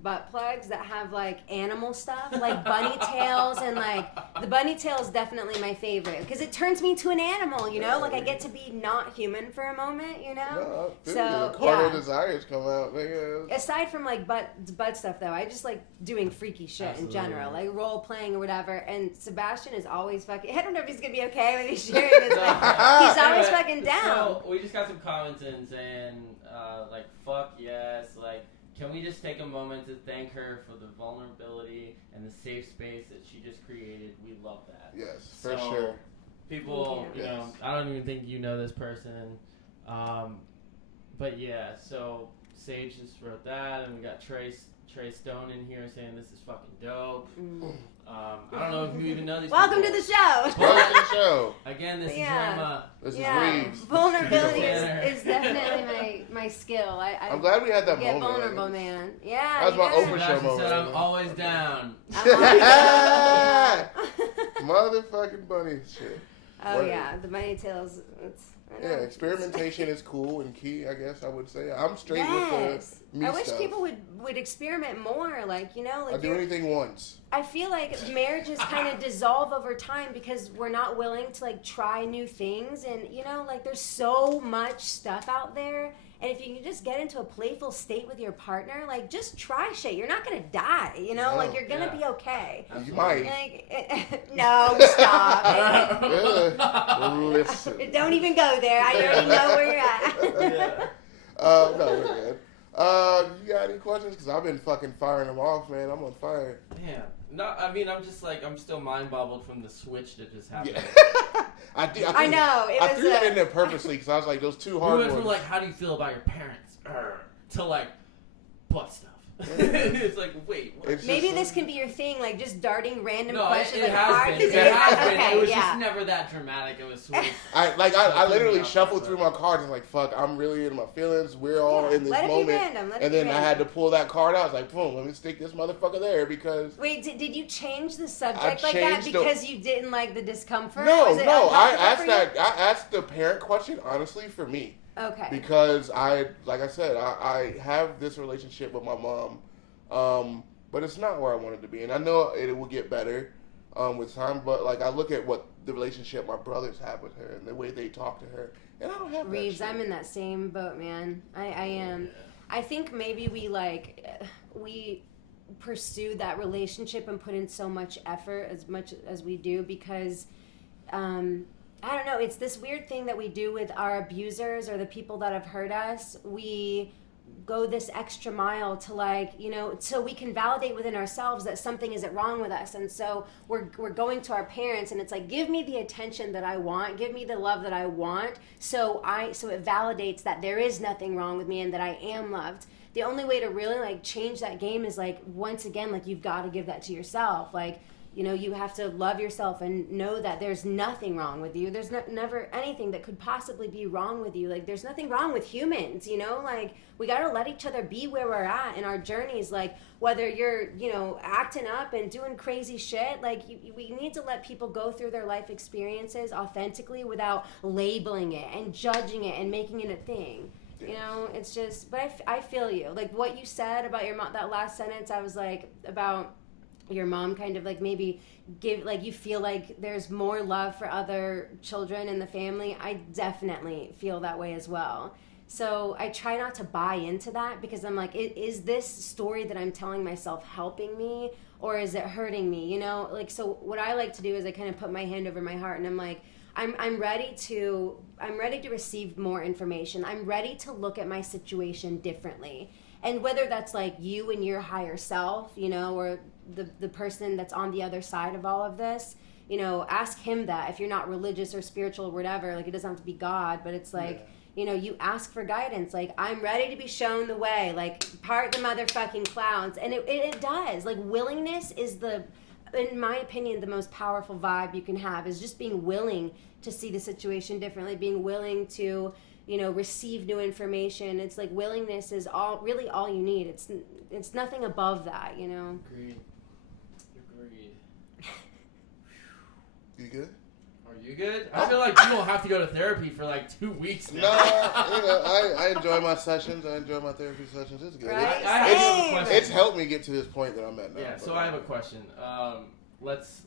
butt plugs that have like animal stuff, like bunny tails, and like the bunny tail is definitely my favorite because it turns me into an animal. You know, like I get to be not human for a moment. You know. No, so carnal desires come out. Nigga. Aside from like butt stuff though, I just like doing freaky shit in general, like role playing or whatever. And Sebastian is always fucking. I don't know if he's gonna be okay with me sharing this. He's always fucking down. So we just got some comments in saying like fuck yes, like can we just take a moment to thank her for the vulnerability and the safe space that she just created? We love that. Yes, for sure. People, you know, I don't even think you know this person, but yeah. So Sage just wrote that, and we got Trey Stone in here saying this is fucking dope. I don't know if you even know these Welcome people. to the show. Welcome to the show. Again, this is Rhema. This is Reeves. Vulnerability is definitely my skill. I'm glad we had that get moment. vulnerable, man. Yeah. That was my Oprah show moment. Said, I'm always down. Motherfucking bunny shit. Oh yeah, the bunny tails. Yeah, experimentation is cool and key, I guess I would say. I'm straight with the me I wish stuff. people would experiment more, like, you know, like I'll do anything once. I feel like marriages kind of dissolve over time because we're not willing to like try new things, and you know, like there's so much stuff out there. And if you can just get into a playful state with your partner, like just try shit. You're not gonna die, you know. Like you're gonna be okay. You might. Like, no, stop. Listen. Don't even go there. I already know where you're at. No, we're good. You got any questions? Because I've been fucking firing them off, man. I'm on fire. Damn. No, I mean, I'm just like, I'm still mind boggled from the switch that just happened. Yeah. I know. It I was threw that in there purposely because I was like, those two hard ones. We went ones. from like, how do you feel about your parents, to like, butt stuff. It's like, wait, what? Maybe this can be your thing, like just darting random No, questions. it has been. It was just never that dramatic. It was sweet. I literally shuffled through my cards and like, fuck, I'm really in my feelings. We're all in this moment. Let it be random. And then I had to pull that card out. I was like, boom, let me stick this motherfucker there because. Wait, did you change the subject like that because you didn't like the discomfort? No. I asked the parent question honestly for me. Okay. Because like I said, I have this relationship with my mom, but it's not where I want it to be, and I know it will get better with time. But like I look at what the relationship my brothers have with her and the way they talk to her, and I don't have Reeves, that shit. I'm in that same boat, man. I am. Yeah. I think maybe we pursue that relationship and put in so much effort as we do because. I don't know, it's this weird thing that we do with our abusers or the people that have hurt us. We go this extra mile to like, you know, so we can validate within ourselves that something isn't wrong with us. And so we're going to our parents and it's like, give me the attention that I want, give me the love that I want. So it validates that there is nothing wrong with me and that I am loved. The only way to really like change that game is like, once again, like you've got to give that to yourself. Like, you know, you have to love yourself and know that there's nothing wrong with you. There's never anything that could possibly be wrong with you. Like, there's nothing wrong with humans, you know? Like, we got to let each other be where we're at in our journeys. Like, whether you're, you know, acting up and doing crazy shit, like, we need to let people go through their life experiences authentically without labeling it and judging it and making it a thing. You know, it's just, but I feel you. Like, what you said about your mom, that last sentence, I was like, about your mom kind of like maybe give like you feel like there's more love for other children in the family. I definitely feel that way as well. So I try not to buy into that because I'm like, is this story that I'm telling myself helping me or is it hurting me? You know, like, so what I like to do is I kind of put my hand over my heart and I'm like, I'm ready to receive more information. I'm ready to look at my situation differently. And whether that's like you and your higher self, you know, or the person that's on the other side of all of this, you know, ask him that. If you're not religious or spiritual or whatever, like it doesn't have to be God, but it's like, you know, you ask for guidance. Like, I'm ready to be shown the way. Like, part the motherfucking clouds. And it does. Like, willingness is in my opinion, the most powerful vibe you can have is just being willing to see the situation differently, being willing to, you know, receive new information. It's like willingness is all you need. It's nothing above that, you know. Agreed. You good? Are you good? I feel like you don't have to go to therapy for like 2 weeks now. No, I enjoy my sessions. I enjoy my therapy sessions. It's good. Right? It's helped me get to this point that I'm at now. Yeah. So I have a question. Let's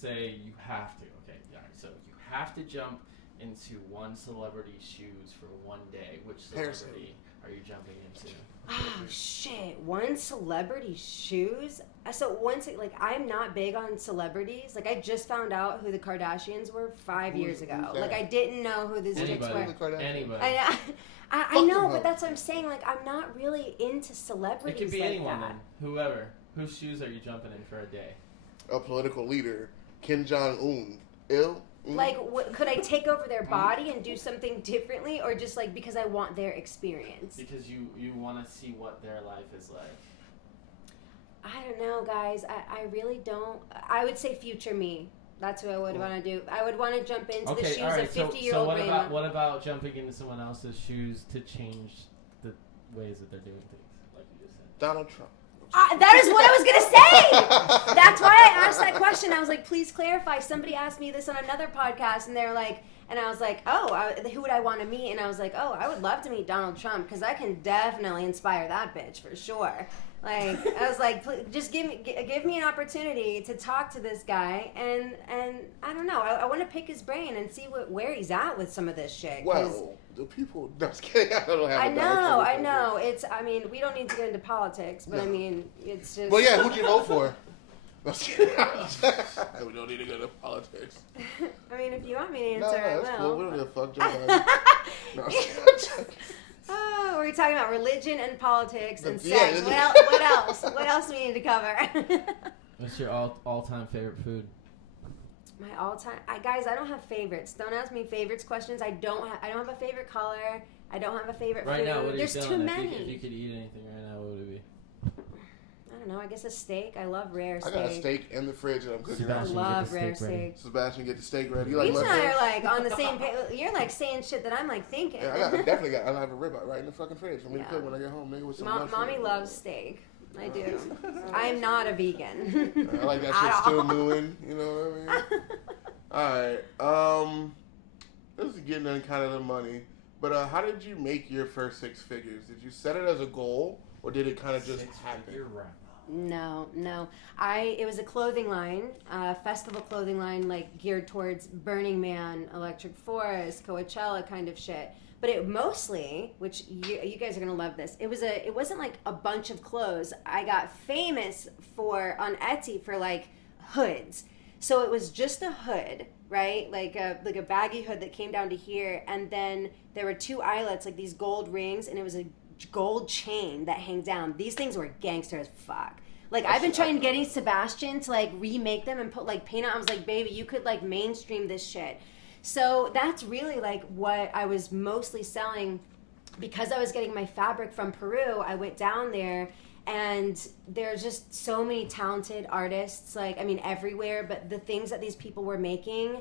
say you have to. Okay. Yeah. So you have to jump into one celebrity's shoes for one day. Which celebrity are you jumping into? Oh shit! One celebrity's shoes. So I'm not big on celebrities. Like I just found out who the Kardashians were 5 years ago. Like I didn't know who these chicks were. Anybody. I know, but that's what I'm saying. Like I'm not really into celebrities. It could be like anyone. that. Then. Whoever. Whose shoes are you jumping in for a day? A political leader, Kim Jong-un. Like, could I take over their body and do something differently, or just like because I want their experience? Because you want to see what their life is like. I don't know, guys. I really don't. I would say future me. That's what I would want to do. I would want to jump into the shoes of 50-year-old Rhema. What about jumping into someone else's shoes to change the ways that they're doing things, like you just said? Donald Trump. That is what I was going to say. That's why I asked that question. I was like, please clarify. Somebody asked me this on another podcast, and they're like, and I was like, who would I want to meet? And I was like, I would love to meet Donald Trump because I can definitely inspire that bitch for sure. Like, I was like, just give me an opportunity to talk to this guy, and I don't know. I want to pick his brain and see where he's at with some of this shit. Well, the people. No, I'm just kidding. I know. I mean, we don't need to get into politics, but no. I mean, it's just. Well, yeah. Who'd you vote for? We don't need to go into politics. I mean, if you want me to answer, I will. That's cool. We don't give a fuck. Oh, we're talking about religion and politics and sex. What else? What else do we need to cover? What's your all-time favorite food? My all-time, guys, I don't have favorites. Don't ask me favorites questions. I don't have a favorite color. I don't have a favorite right food. Now, what are There's you too many. If you could eat anything right now, what would it be? I don't know. I guess a steak. I love rare steak. I got a steak in the fridge that I'm cooking. I love rare steak. Sebastian, get the steak ready. You and I are like on the same page. You're like saying shit that I'm like thinking. Yeah, I have a ribeye right in the fucking fridge for me to cook when I get home. Maybe with some Mommy loves steak. I do. I am not a vegan. I like that shit still mooing. You know what I mean? All right. This is getting in kind of the money. But how did you make your first six figures? Did you set it as a goal, or did it kind of just happen? No. It was a clothing line, festival clothing line, like geared towards Burning Man, Electric Forest, Coachella kind of shit. But it mostly, which you guys are gonna love this. It wasn't like a bunch of clothes. I got famous on Etsy for like hoods. So it was just a hood, right? Like a baggy hood that came down to here, and then there were two eyelets, like these gold rings, and it was a gold chain that hangs down. These things were gangster as fuck. Like I've been trying getting Sebastian to like remake them and put like paint on. I was like, baby, you could like mainstream this shit. So that's really like what I was mostly selling. Because I was getting my fabric from Peru, I went down there, and there's just so many talented artists, like, I mean, everywhere, but the things that these people were making.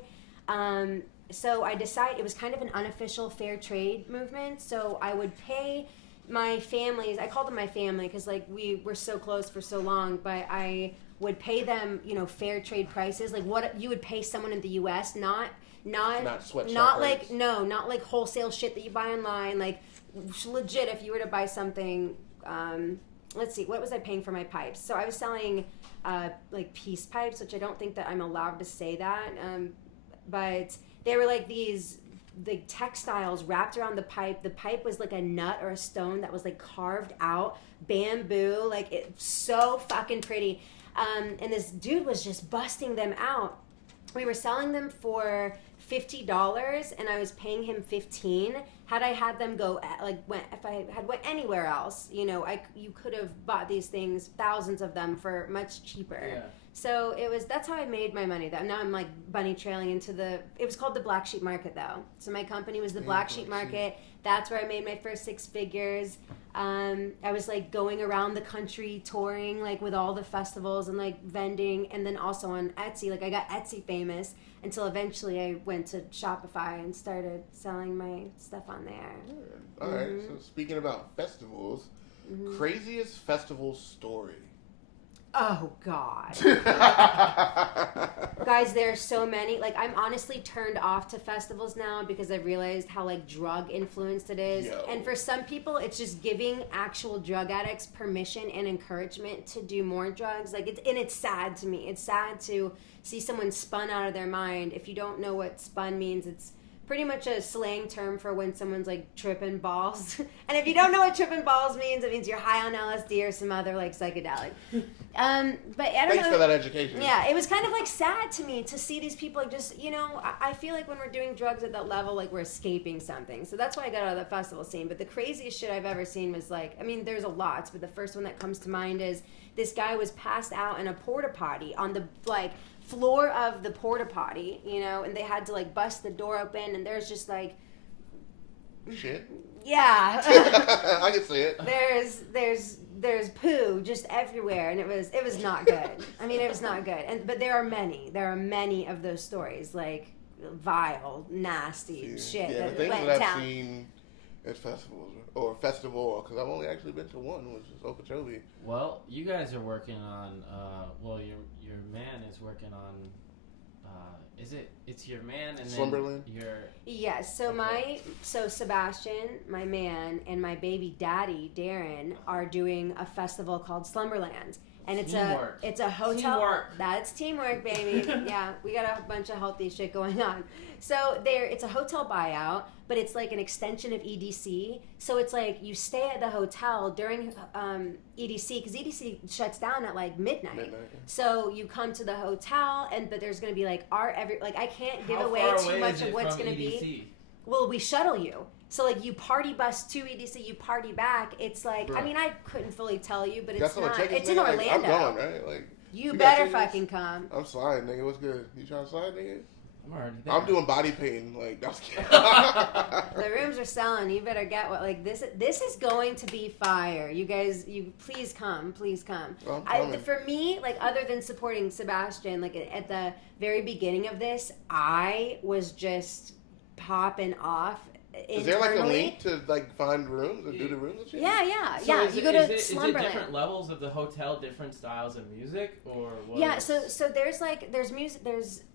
So I decided it was kind of an unofficial fair trade movement. So I would pay my families, I called them my family because like we were so close for so long, but I would pay them, fair trade prices, like what you would pay someone in the US, not sweatshop like not like wholesale shit that you buy online, like legit. If you were to buy something, let's see, what was I paying for my pipes? So I was selling like peace pipes, which I don't think that I'm allowed to say that, but they were like these textiles wrapped around the pipe. The pipe was like a nut or a stone that was like carved out, bamboo, like it's so fucking pretty. And this dude was just busting them out. We were selling them for $50, and I was paying him $15. Had I had them go if I had went anywhere else, you could have bought these things, thousands of them, for much cheaper. Yeah. So that's how I made my money. Now I'm like bunny trailing into it was called the Black Sheep Market though. So my company was the Black Sheep Market. That's where I made my first six figures. I was like going around the country touring like with all the festivals and like vending, and then also on Etsy. Like I got Etsy famous until eventually I went to Shopify and started selling my stuff on there. All right. So speaking about festivals, craziest festival story. Oh, God. Guys, there are so many. Like, I'm honestly turned off to festivals now because I've realized how, like, drug-influenced it is. Yo. And for some people, it's just giving actual drug addicts permission and encouragement to do more drugs. Like, it's sad to me. It's sad to see someone spun out of their mind. If you don't know what spun means, it's pretty much a slang term for when someone's like tripping balls. And if you don't know what tripping balls means, it means you're high on LSD or some other like psychedelic. But I don't know. Thanks for that education. Yeah, it was kind of like sad to me to see these people like just, you know, I feel like when we're doing drugs at that level, like we're escaping something. So that's why I got out of the festival scene. But the craziest shit I've ever seen was like, I mean, there's a lot, but the first one that comes to mind is this guy was passed out in a porta potty on the like floor of the porta potty, you know, and they had to like bust the door open, and there's just like shit. Yeah. I can see it. There's poo just everywhere, and it was not good. I mean, it was not good. But there are many of those stories, like vile, nasty shit Yeah, that the things went that I've down. seen at festivals or festival, because I've only actually been to one, which is Okeechobee. Well, you guys are working on. Your man is working on. It's your man and Slumberland? then your. Yes. So Okay. so Sebastian, my man, and my baby daddy Darren are doing a festival called Slumberland. And it's Teamwork. a hotel. Teamwork. That's teamwork, baby. Yeah, we got a bunch of healthy shit going on. So it's a hotel buyout, but it's like an extension of EDC. So it's like you stay at the hotel during EDC, because EDC shuts down at like midnight. So you come to the hotel, but there's going to be like I can't give How away far too away much is of it what's from going to EDC? be. Well, we shuttle you. So, like, you party bus to EDC, you party back. It's like, Bro. I mean, I couldn't fully tell you, but That's it's what not. tickets, It's in nigga? Orlando. Like, I'm going, right? Like, You got better tickets? fucking come. I'm sliding, nigga. What's good? You trying to slide, nigga? I'm already there. I'm doing body painting. Like, that's The rooms are selling. You better get what, like, this is going to be fire. You guys, please come. Please come. Well, I'm coming. For me, like, other than supporting Sebastian, like, at the very beginning of this, I was just popping off. Is there like a internally. link to like find rooms or do the rooms and shit? Yeah. So You go to is it Slumberland. different levels of the hotel, different styles of music, or what? Yeah, so there's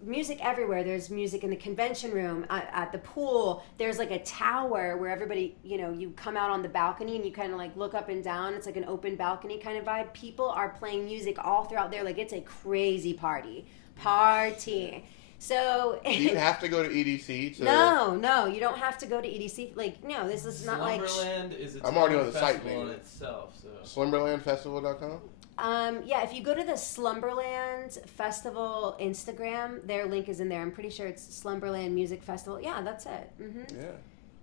music everywhere. There's music in the convention room, at the pool. There's like a tower where everybody, you know, you come out on the balcony and you kind of like look up and down. It's like an open balcony kind of vibe. People are playing music all throughout there. Like, it's a crazy party. So Do you have to go to EDC to? no, you don't have to go to EDC. Like, no, this is not like. Slumberland is its I'm already own on the site, festival in man. itself. So Slumberlandfestival.com? Yeah, if you go to the Slumberland Festival Instagram, their link is in there. I'm pretty sure it's Slumberland Music Festival. Yeah, that's it. Yeah.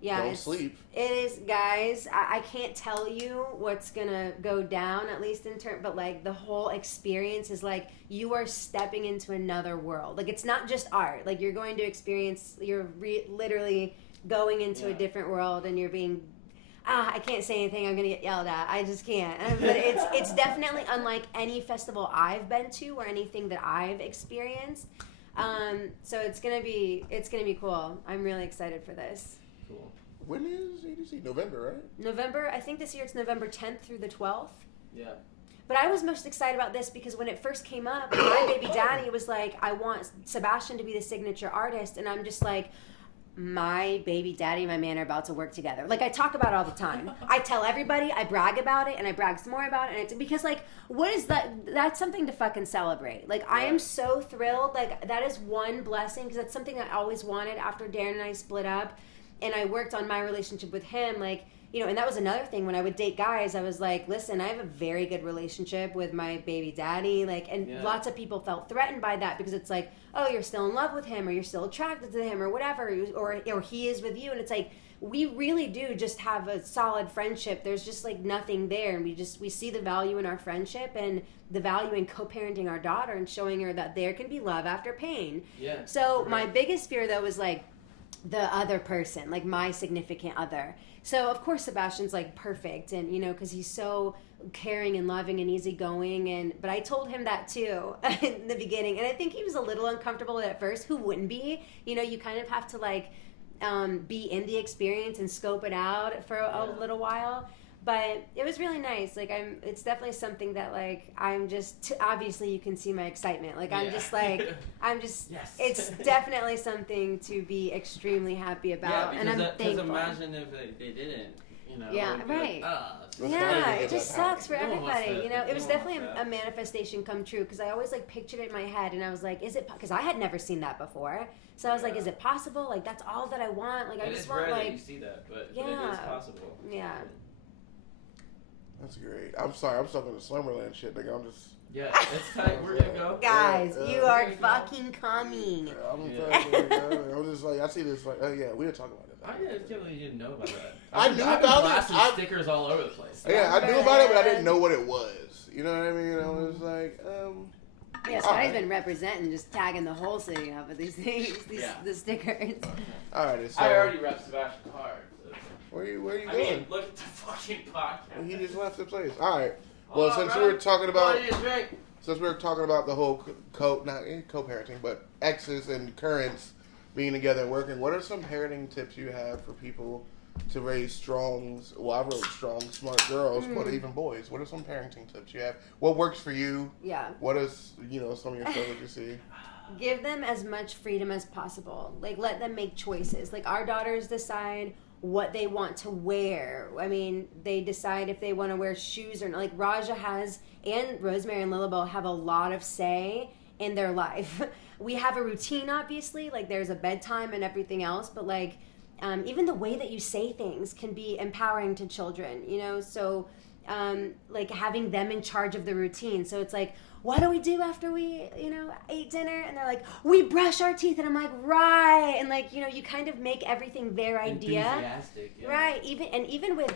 Yeah, Don't sleep. It is, guys. I can't tell you what's gonna go down, at least in turn. But like the whole experience is like you are stepping into another world. Like, it's not just art. Like, you're going to experience. You're literally going into a different world, and you're being. I can't say anything. I'm gonna get yelled at. I just can't. But it's definitely unlike any festival I've been to or anything that I've experienced. So it's gonna be cool. I'm really excited for this. cool. When is EDC? November, right? November, I think this year it's November 10th through the 12th. Yeah. But I was most excited about this because when it first came up, my baby daddy was like, I want Sebastian to be the signature artist. And I'm just like, my baby daddy and my man are about to work together. Like, I talk about it all the time. I tell everybody, I brag about it, and I brag some more about it. And it's because, like, what is that? That's something to fucking celebrate. Like, I am so thrilled. Like, that is one blessing, because that's something I always wanted after Darren and I split up. And I worked on my relationship with him, like, you know, and that was another thing. When I would date guys, I was like, listen, I have a very good relationship with my baby daddy. Like, and lots of people felt threatened by that because it's like, oh, you're still in love with him, or you're still attracted to him, or whatever, or he is with you. And it's like, we really do just have a solid friendship. There's just like nothing there. And we see the value in our friendship and the value in co-parenting our daughter and showing her that there can be love after pain. Yeah. So my biggest fear, though, was like, the other person, like my significant other. So of course Sebastian's like perfect, and you know, because he's so caring and loving and easygoing, but I told him that too in the beginning, and I think he was a little uncomfortable at first. Who wouldn't be? You know, you kind of have to like be in the experience and scope it out for a little while. But it was really nice. Like it's definitely something that like I'm just obviously you can see my excitement. Like I'm just yes. It's definitely something to be extremely happy about, and I'm thankful. Because imagine if they didn't. Yeah, right. It just sucks for everybody. It was definitely a manifestation come true because I always like pictured it in my head and I was like, is it? Because I had never seen that before, so I was like, is it possible? Like that's all that I want. Like I just want like. That you see that, but it is possible. Yeah. That's great. I'm sorry, I'm stuck on the slumberland shit. Like I'm just. Yeah, it's tight. We're gonna go. Guys, you are fucking coming. I'm just like, I see this like, oh yeah, we were talking about it. I can't believe you didn't know about that. I knew about it. Stickers all over the place. Yeah, I knew about it, but I didn't know what it was. You know what I mean? I was like, Yeah, Scotty's been representing, just tagging the whole city up with these things, the stickers. All right, so I already wrapped Sebastian hard. So. Where are you going? I mean, look at the fucking podcast. He just left the place. All right. Well, since we were talking about the whole co-parenting, but exes and currents being together and working, what are some parenting tips you have for people to raise strong, well, I wrote strong, smart girls, but even boys? What are some parenting tips you have? What works for you? Yeah. What is, some of your stuff that you see? Give them as much freedom as possible. Like, let them make choices. Like, our daughters decide what they want to wear. I mean, they decide if they want to wear shoes or not. Like, Raja and Rosemary and Lilibel have a lot of say in their life. We have a routine, obviously. Like, there's a bedtime and everything else. But, like, even the way that you say things can be empowering to children, So, like, having them in charge of the routine. So it's like, what do we do after we, ate dinner? And they're like, we brush our teeth. And I'm like, right. And like, you kind of make everything their idea. Enthusiastic, yeah. Right. Even with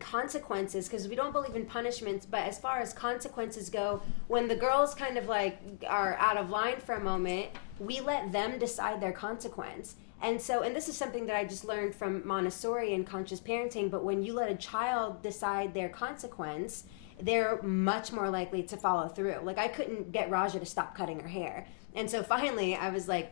consequences, because we don't believe in punishments, but as far as consequences go, when the girls kind of like are out of line for a moment, we let them decide their consequence. And this is something that I just learned from Montessori and conscious parenting, but when you let a child decide their consequence, they're much more likely to follow through. Like, I couldn't get Raja to stop cutting her hair. And so finally, I was like,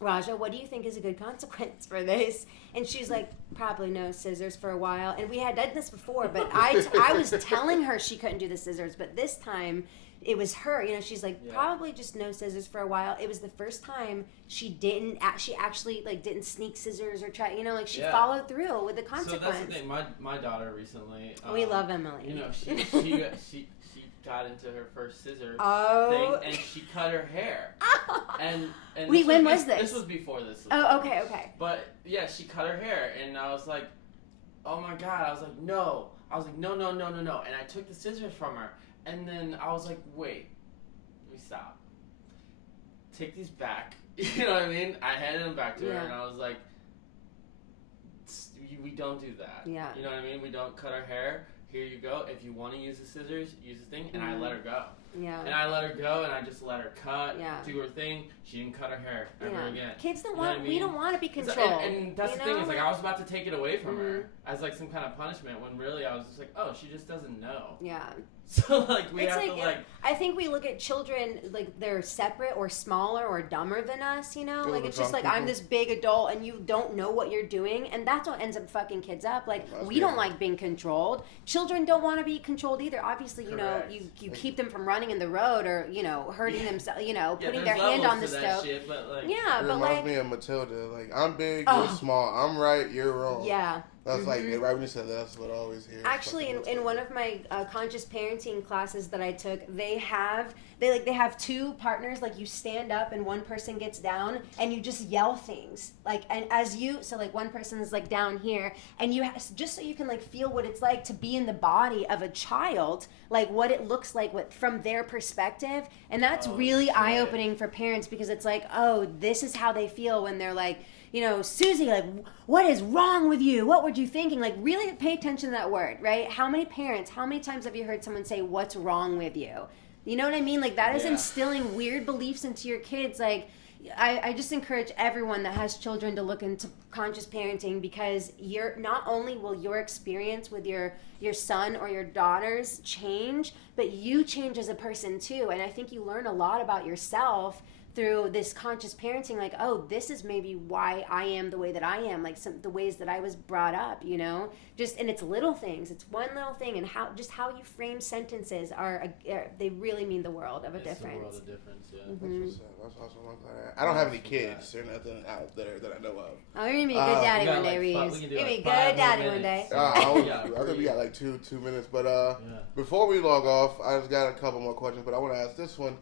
Raja, what do you think is a good consequence for this? And she's like, probably no scissors for a while. And we had done this before, but I was telling her she couldn't do the scissors. But this time, it was her. She's like, probably just no scissors for a while. It was the first time she actually like didn't sneak scissors or try. She followed through with the consequence. So that's the thing. My daughter recently. We love Emily. She got into her first scissor thing and she cut her hair. And wait, when was this? This was before this. Oh, okay. But yeah, she cut her hair and I was like, oh my God. I was like, no. No. And I took the scissors from her. And then I was like, wait, let me stop. Take these back. You know what I mean? I handed them back to her and I was like, we don't do that. Yeah. You know what I mean? We don't cut our hair. Here you go. If you want to use the scissors, use the thing. And I let her go. Yeah. And I let her go and I just let her cut, do her thing. She didn't cut her hair ever again. Kids don't want, we don't want to be controlled. And that's the thing, is like I was about to take it away from her as like some kind of punishment when really I was just like, oh, she just doesn't know. Yeah. So like we have to like. I think we look at children like they're separate or smaller or dumber than us. Like it's just like I'm this big adult and you don't know what you're doing, and that's what ends up fucking kids up. Like we don't like being controlled. Children don't want to be controlled either. Obviously, you keep them from running in the road or hurting themselves. Putting their hand on the stove. Shit, but like, it reminds me of Matilda. Like I'm big, you're small. I'm right, you're wrong. Yeah. That's like right when you said that, that's what I always hear. Actually, in one of my conscious parenting classes that I took, they have two partners. Like you stand up and one person gets down, and you just yell things. Like one person is like down here, and just so you can like feel what it's like to be in the body of a child, like what it looks like from their perspective, and that's really eye opening for parents because it's like, oh, this is how they feel when they're like. Susie, like, what is wrong with you? What were you thinking? Like, really pay attention to that word, right? How many times have you heard someone say, what's wrong with you? You know what I mean? Like, that is instilling weird beliefs into your kids. Like, I just encourage everyone that has children to look into conscious parenting because not only will your experience with your son or your daughters change, but you change as a person too. And I think you learn a lot about yourself through this conscious parenting, like, oh, this is maybe why I am the way that I am, like the ways that I was brought up, just, and it's little things. It's one little thing, and how you frame sentences they really mean the world of a difference. The world of difference, yeah. Mm-hmm. That's awesome. I'm glad. I don't have any kids or nothing out there that I know of. Oh, you're gonna be a good daddy one day, Reeves. You're gonna be a good daddy one day. I think we got like 2 minutes, but before we log off, I just got a couple more questions, but I want to ask this one.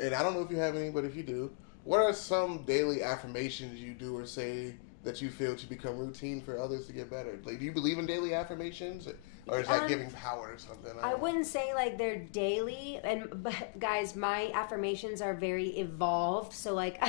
And I don't know if you have any, but if you do, what are some daily affirmations you do or say that you feel to become routine for others to get better? Like, do you believe in daily affirmations, or is that giving power or something? I wouldn't say like they're daily, but guys, my affirmations are very evolved. So like,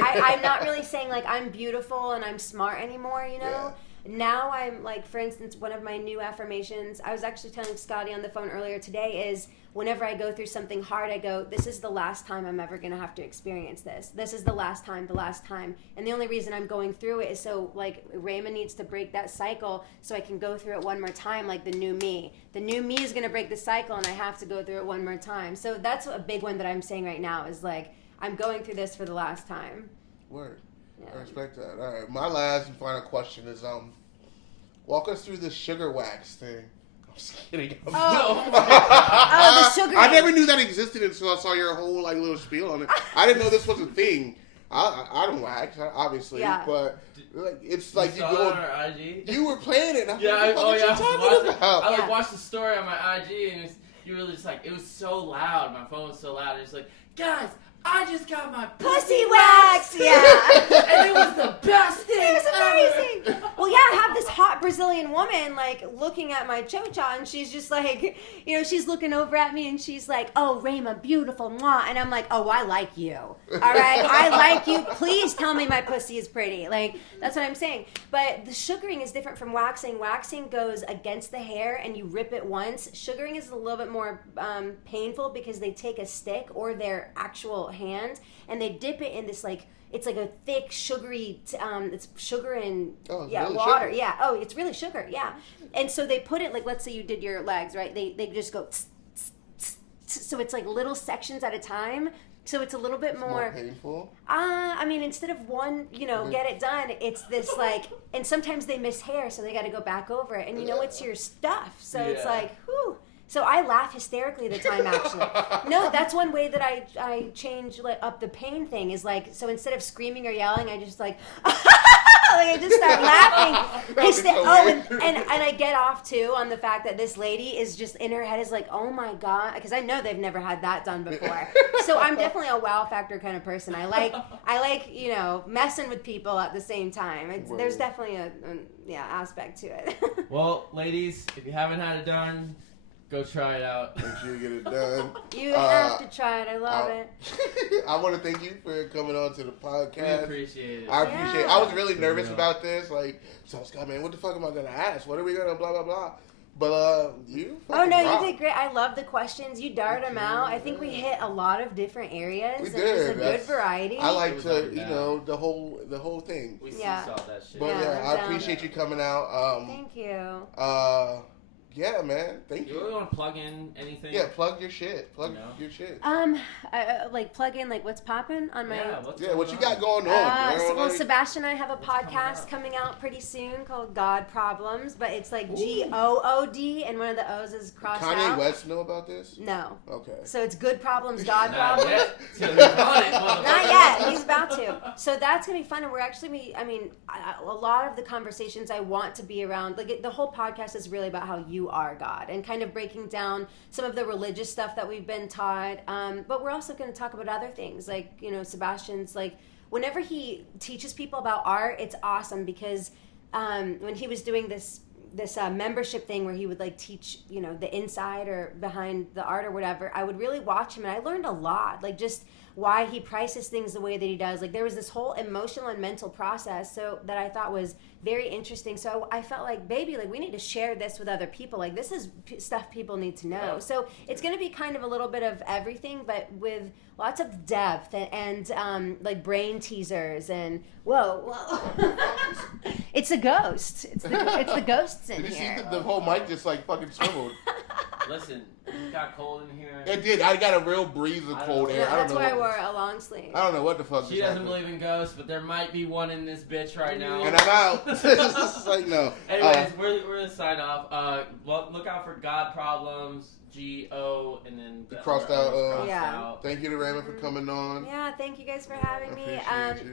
I'm not really saying like I'm beautiful and I'm smart anymore. Yeah. Now I'm like, for instance, one of my new affirmations, I was actually telling Scotty on the phone earlier today, is whenever I go through something hard, I go, this is the last time I'm ever going to have to experience this. This is the last time. And the only reason I'm going through it is so, like, Rhema needs to break that cycle so I can go through it one more time, like the new me. The new me is going to break the cycle, and I have to go through it one more time. So that's a big one that I'm saying right now is, like, I'm going through this for the last time. Word. Yeah. I respect that. All right. My last and final question is, walk us through the sugar wax thing. I'm just kidding. The sugar. I never knew that existed until I saw your whole like little spiel on it. I didn't know this was a thing. I don't wax, obviously, but like it's like you go on our IG. You were playing it. And I watched the story on my IG, and you were just like, it was so loud. My phone was so loud. It's like, guys, I just got my pussy wax. Yeah. And it was the best thing. It was amazing. Well, yeah, I have this hot Brazilian woman like looking at my chocha, and she's just like, she's looking over at me, and she's like, oh, Rhema, beautiful, mwah. And I'm like, oh, I like you. All right, I like you. Please tell me my pussy is pretty. Like, that's what I'm saying. But the sugaring is different from waxing. Waxing goes against the hair, and you rip it once. Sugaring is a little bit more painful because they take a stick or their actual hand, and they dip it in this like, it's like a thick sugary it's sugar and really water. sugar. Yeah, oh, it's really sugar. Yeah. And so they put it, like, let's say you did your legs, right? They just go tss, tss, tss, tss. So it's like little sections at a time, so it's a little bit more painful. I mean, instead of one, get it done, it's this like, and sometimes they miss hair, so they got to go back over it, and it's your stuff, so it's like, whew. So I laugh hysterically the time, actually. No, that's one way that I change up the pain thing is like, so instead of screaming or yelling, I just like, I just start laughing. And I get off too on the fact that this lady is just in her head is like, oh my God, because I know they've never had that done before. So I'm definitely a wow factor kind of person. I like messing with people at the same time. There's definitely a aspect to it. Well, ladies, if you haven't had it done, go try it out. Make sure you get it done. You have to try it. I love it. I want to thank you for coming on to the podcast. We appreciate it. I appreciate it. I was really nervous about this. Like, so Scott, man, what the fuck am I going to ask? What are we going to blah, blah, blah? But you rock. You did great. I love the questions. You darted them out. I think we hit a lot of different areas. We did. It was a good variety. I like to, the whole thing. We saw that shit. But I appreciate you coming out. Thank you. Yeah, man. Thank you. You really want to plug in anything? Yeah, plug your shit. Your shit. Like plug in like what's popping on my. What you got going on? Sebastian and I have a podcast coming out pretty soon called God Problems, but it's like GOOD, and one of the O's is crossed out. Kanye West know about this? No. Okay. So it's Good Problems, God Problems. Not yet. He's about to. So that's gonna be fun, and we're actually. A lot of the conversations I want to be around, like the whole podcast is really about how you are God and kind of breaking down some of the religious stuff that we've been taught, but we're also going to talk about other things like Sebastian's, like whenever he teaches people about art, it's awesome because when he was doing this membership thing where he would like teach the inside or behind the art or whatever, I would really watch him, and I learned a lot, like just why he prices things the way that he does. Like there was this whole emotional and mental process so that I thought was very interesting. So I felt like, baby, like we need to share this with other people. Like this is stuff people need to know. So it's going to be kind of a little bit of everything, but with lots of depth and like brain teasers and whoa. It's a ghost. It's the ghosts in here. Did you see the whole mic just like fucking swiveled? Listen, it got cold in here. It did. I got a real breeze of cold air. That's why I wore a long sleeve. I don't know what the fuck. She doesn't believe in ghosts, but there might be one in this bitch right now. And I'm out. It's like no. Anyways, we're gonna sign off. Look out for God Problems. G-O, and then crossed out. Yeah. Thank you to Rhema for coming on. Yeah, thank you guys for having me.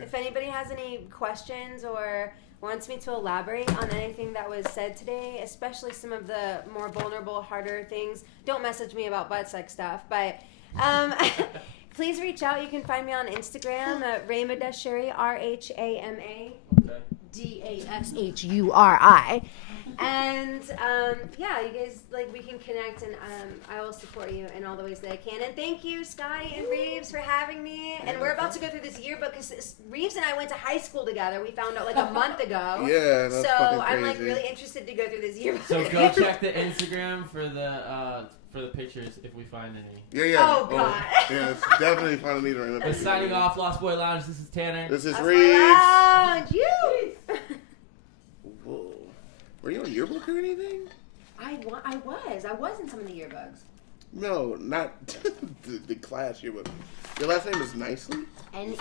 If anybody has any questions or wants me to elaborate on anything that was said today, especially some of the more vulnerable, harder things, don't message me about butt sex stuff. But please reach out. You can find me on Instagram at Rhema Dashuri, RHAMA DASHURI. And yeah, you guys, like, we can connect, and I will support you in all the ways that I can. And thank you, Scotty and Reeves, for having me. And we're about to go through this yearbook because Reeves and I went to high school together. We found out like a month ago. Yeah, that's so I'm like really interested to go through this yearbook. So go check the Instagram for the pictures if we find any. Yeah. Oh God. Yeah, it's definitely finding these right now. But signing off, Lost Boy Lounge. This is Tanner. This is Lost Reeves. Boy Lounge. You. Whoa. Were you in a yearbook or anything? I was in some of the yearbooks. No, not the class yearbook. Your last name is Nicely? Nei.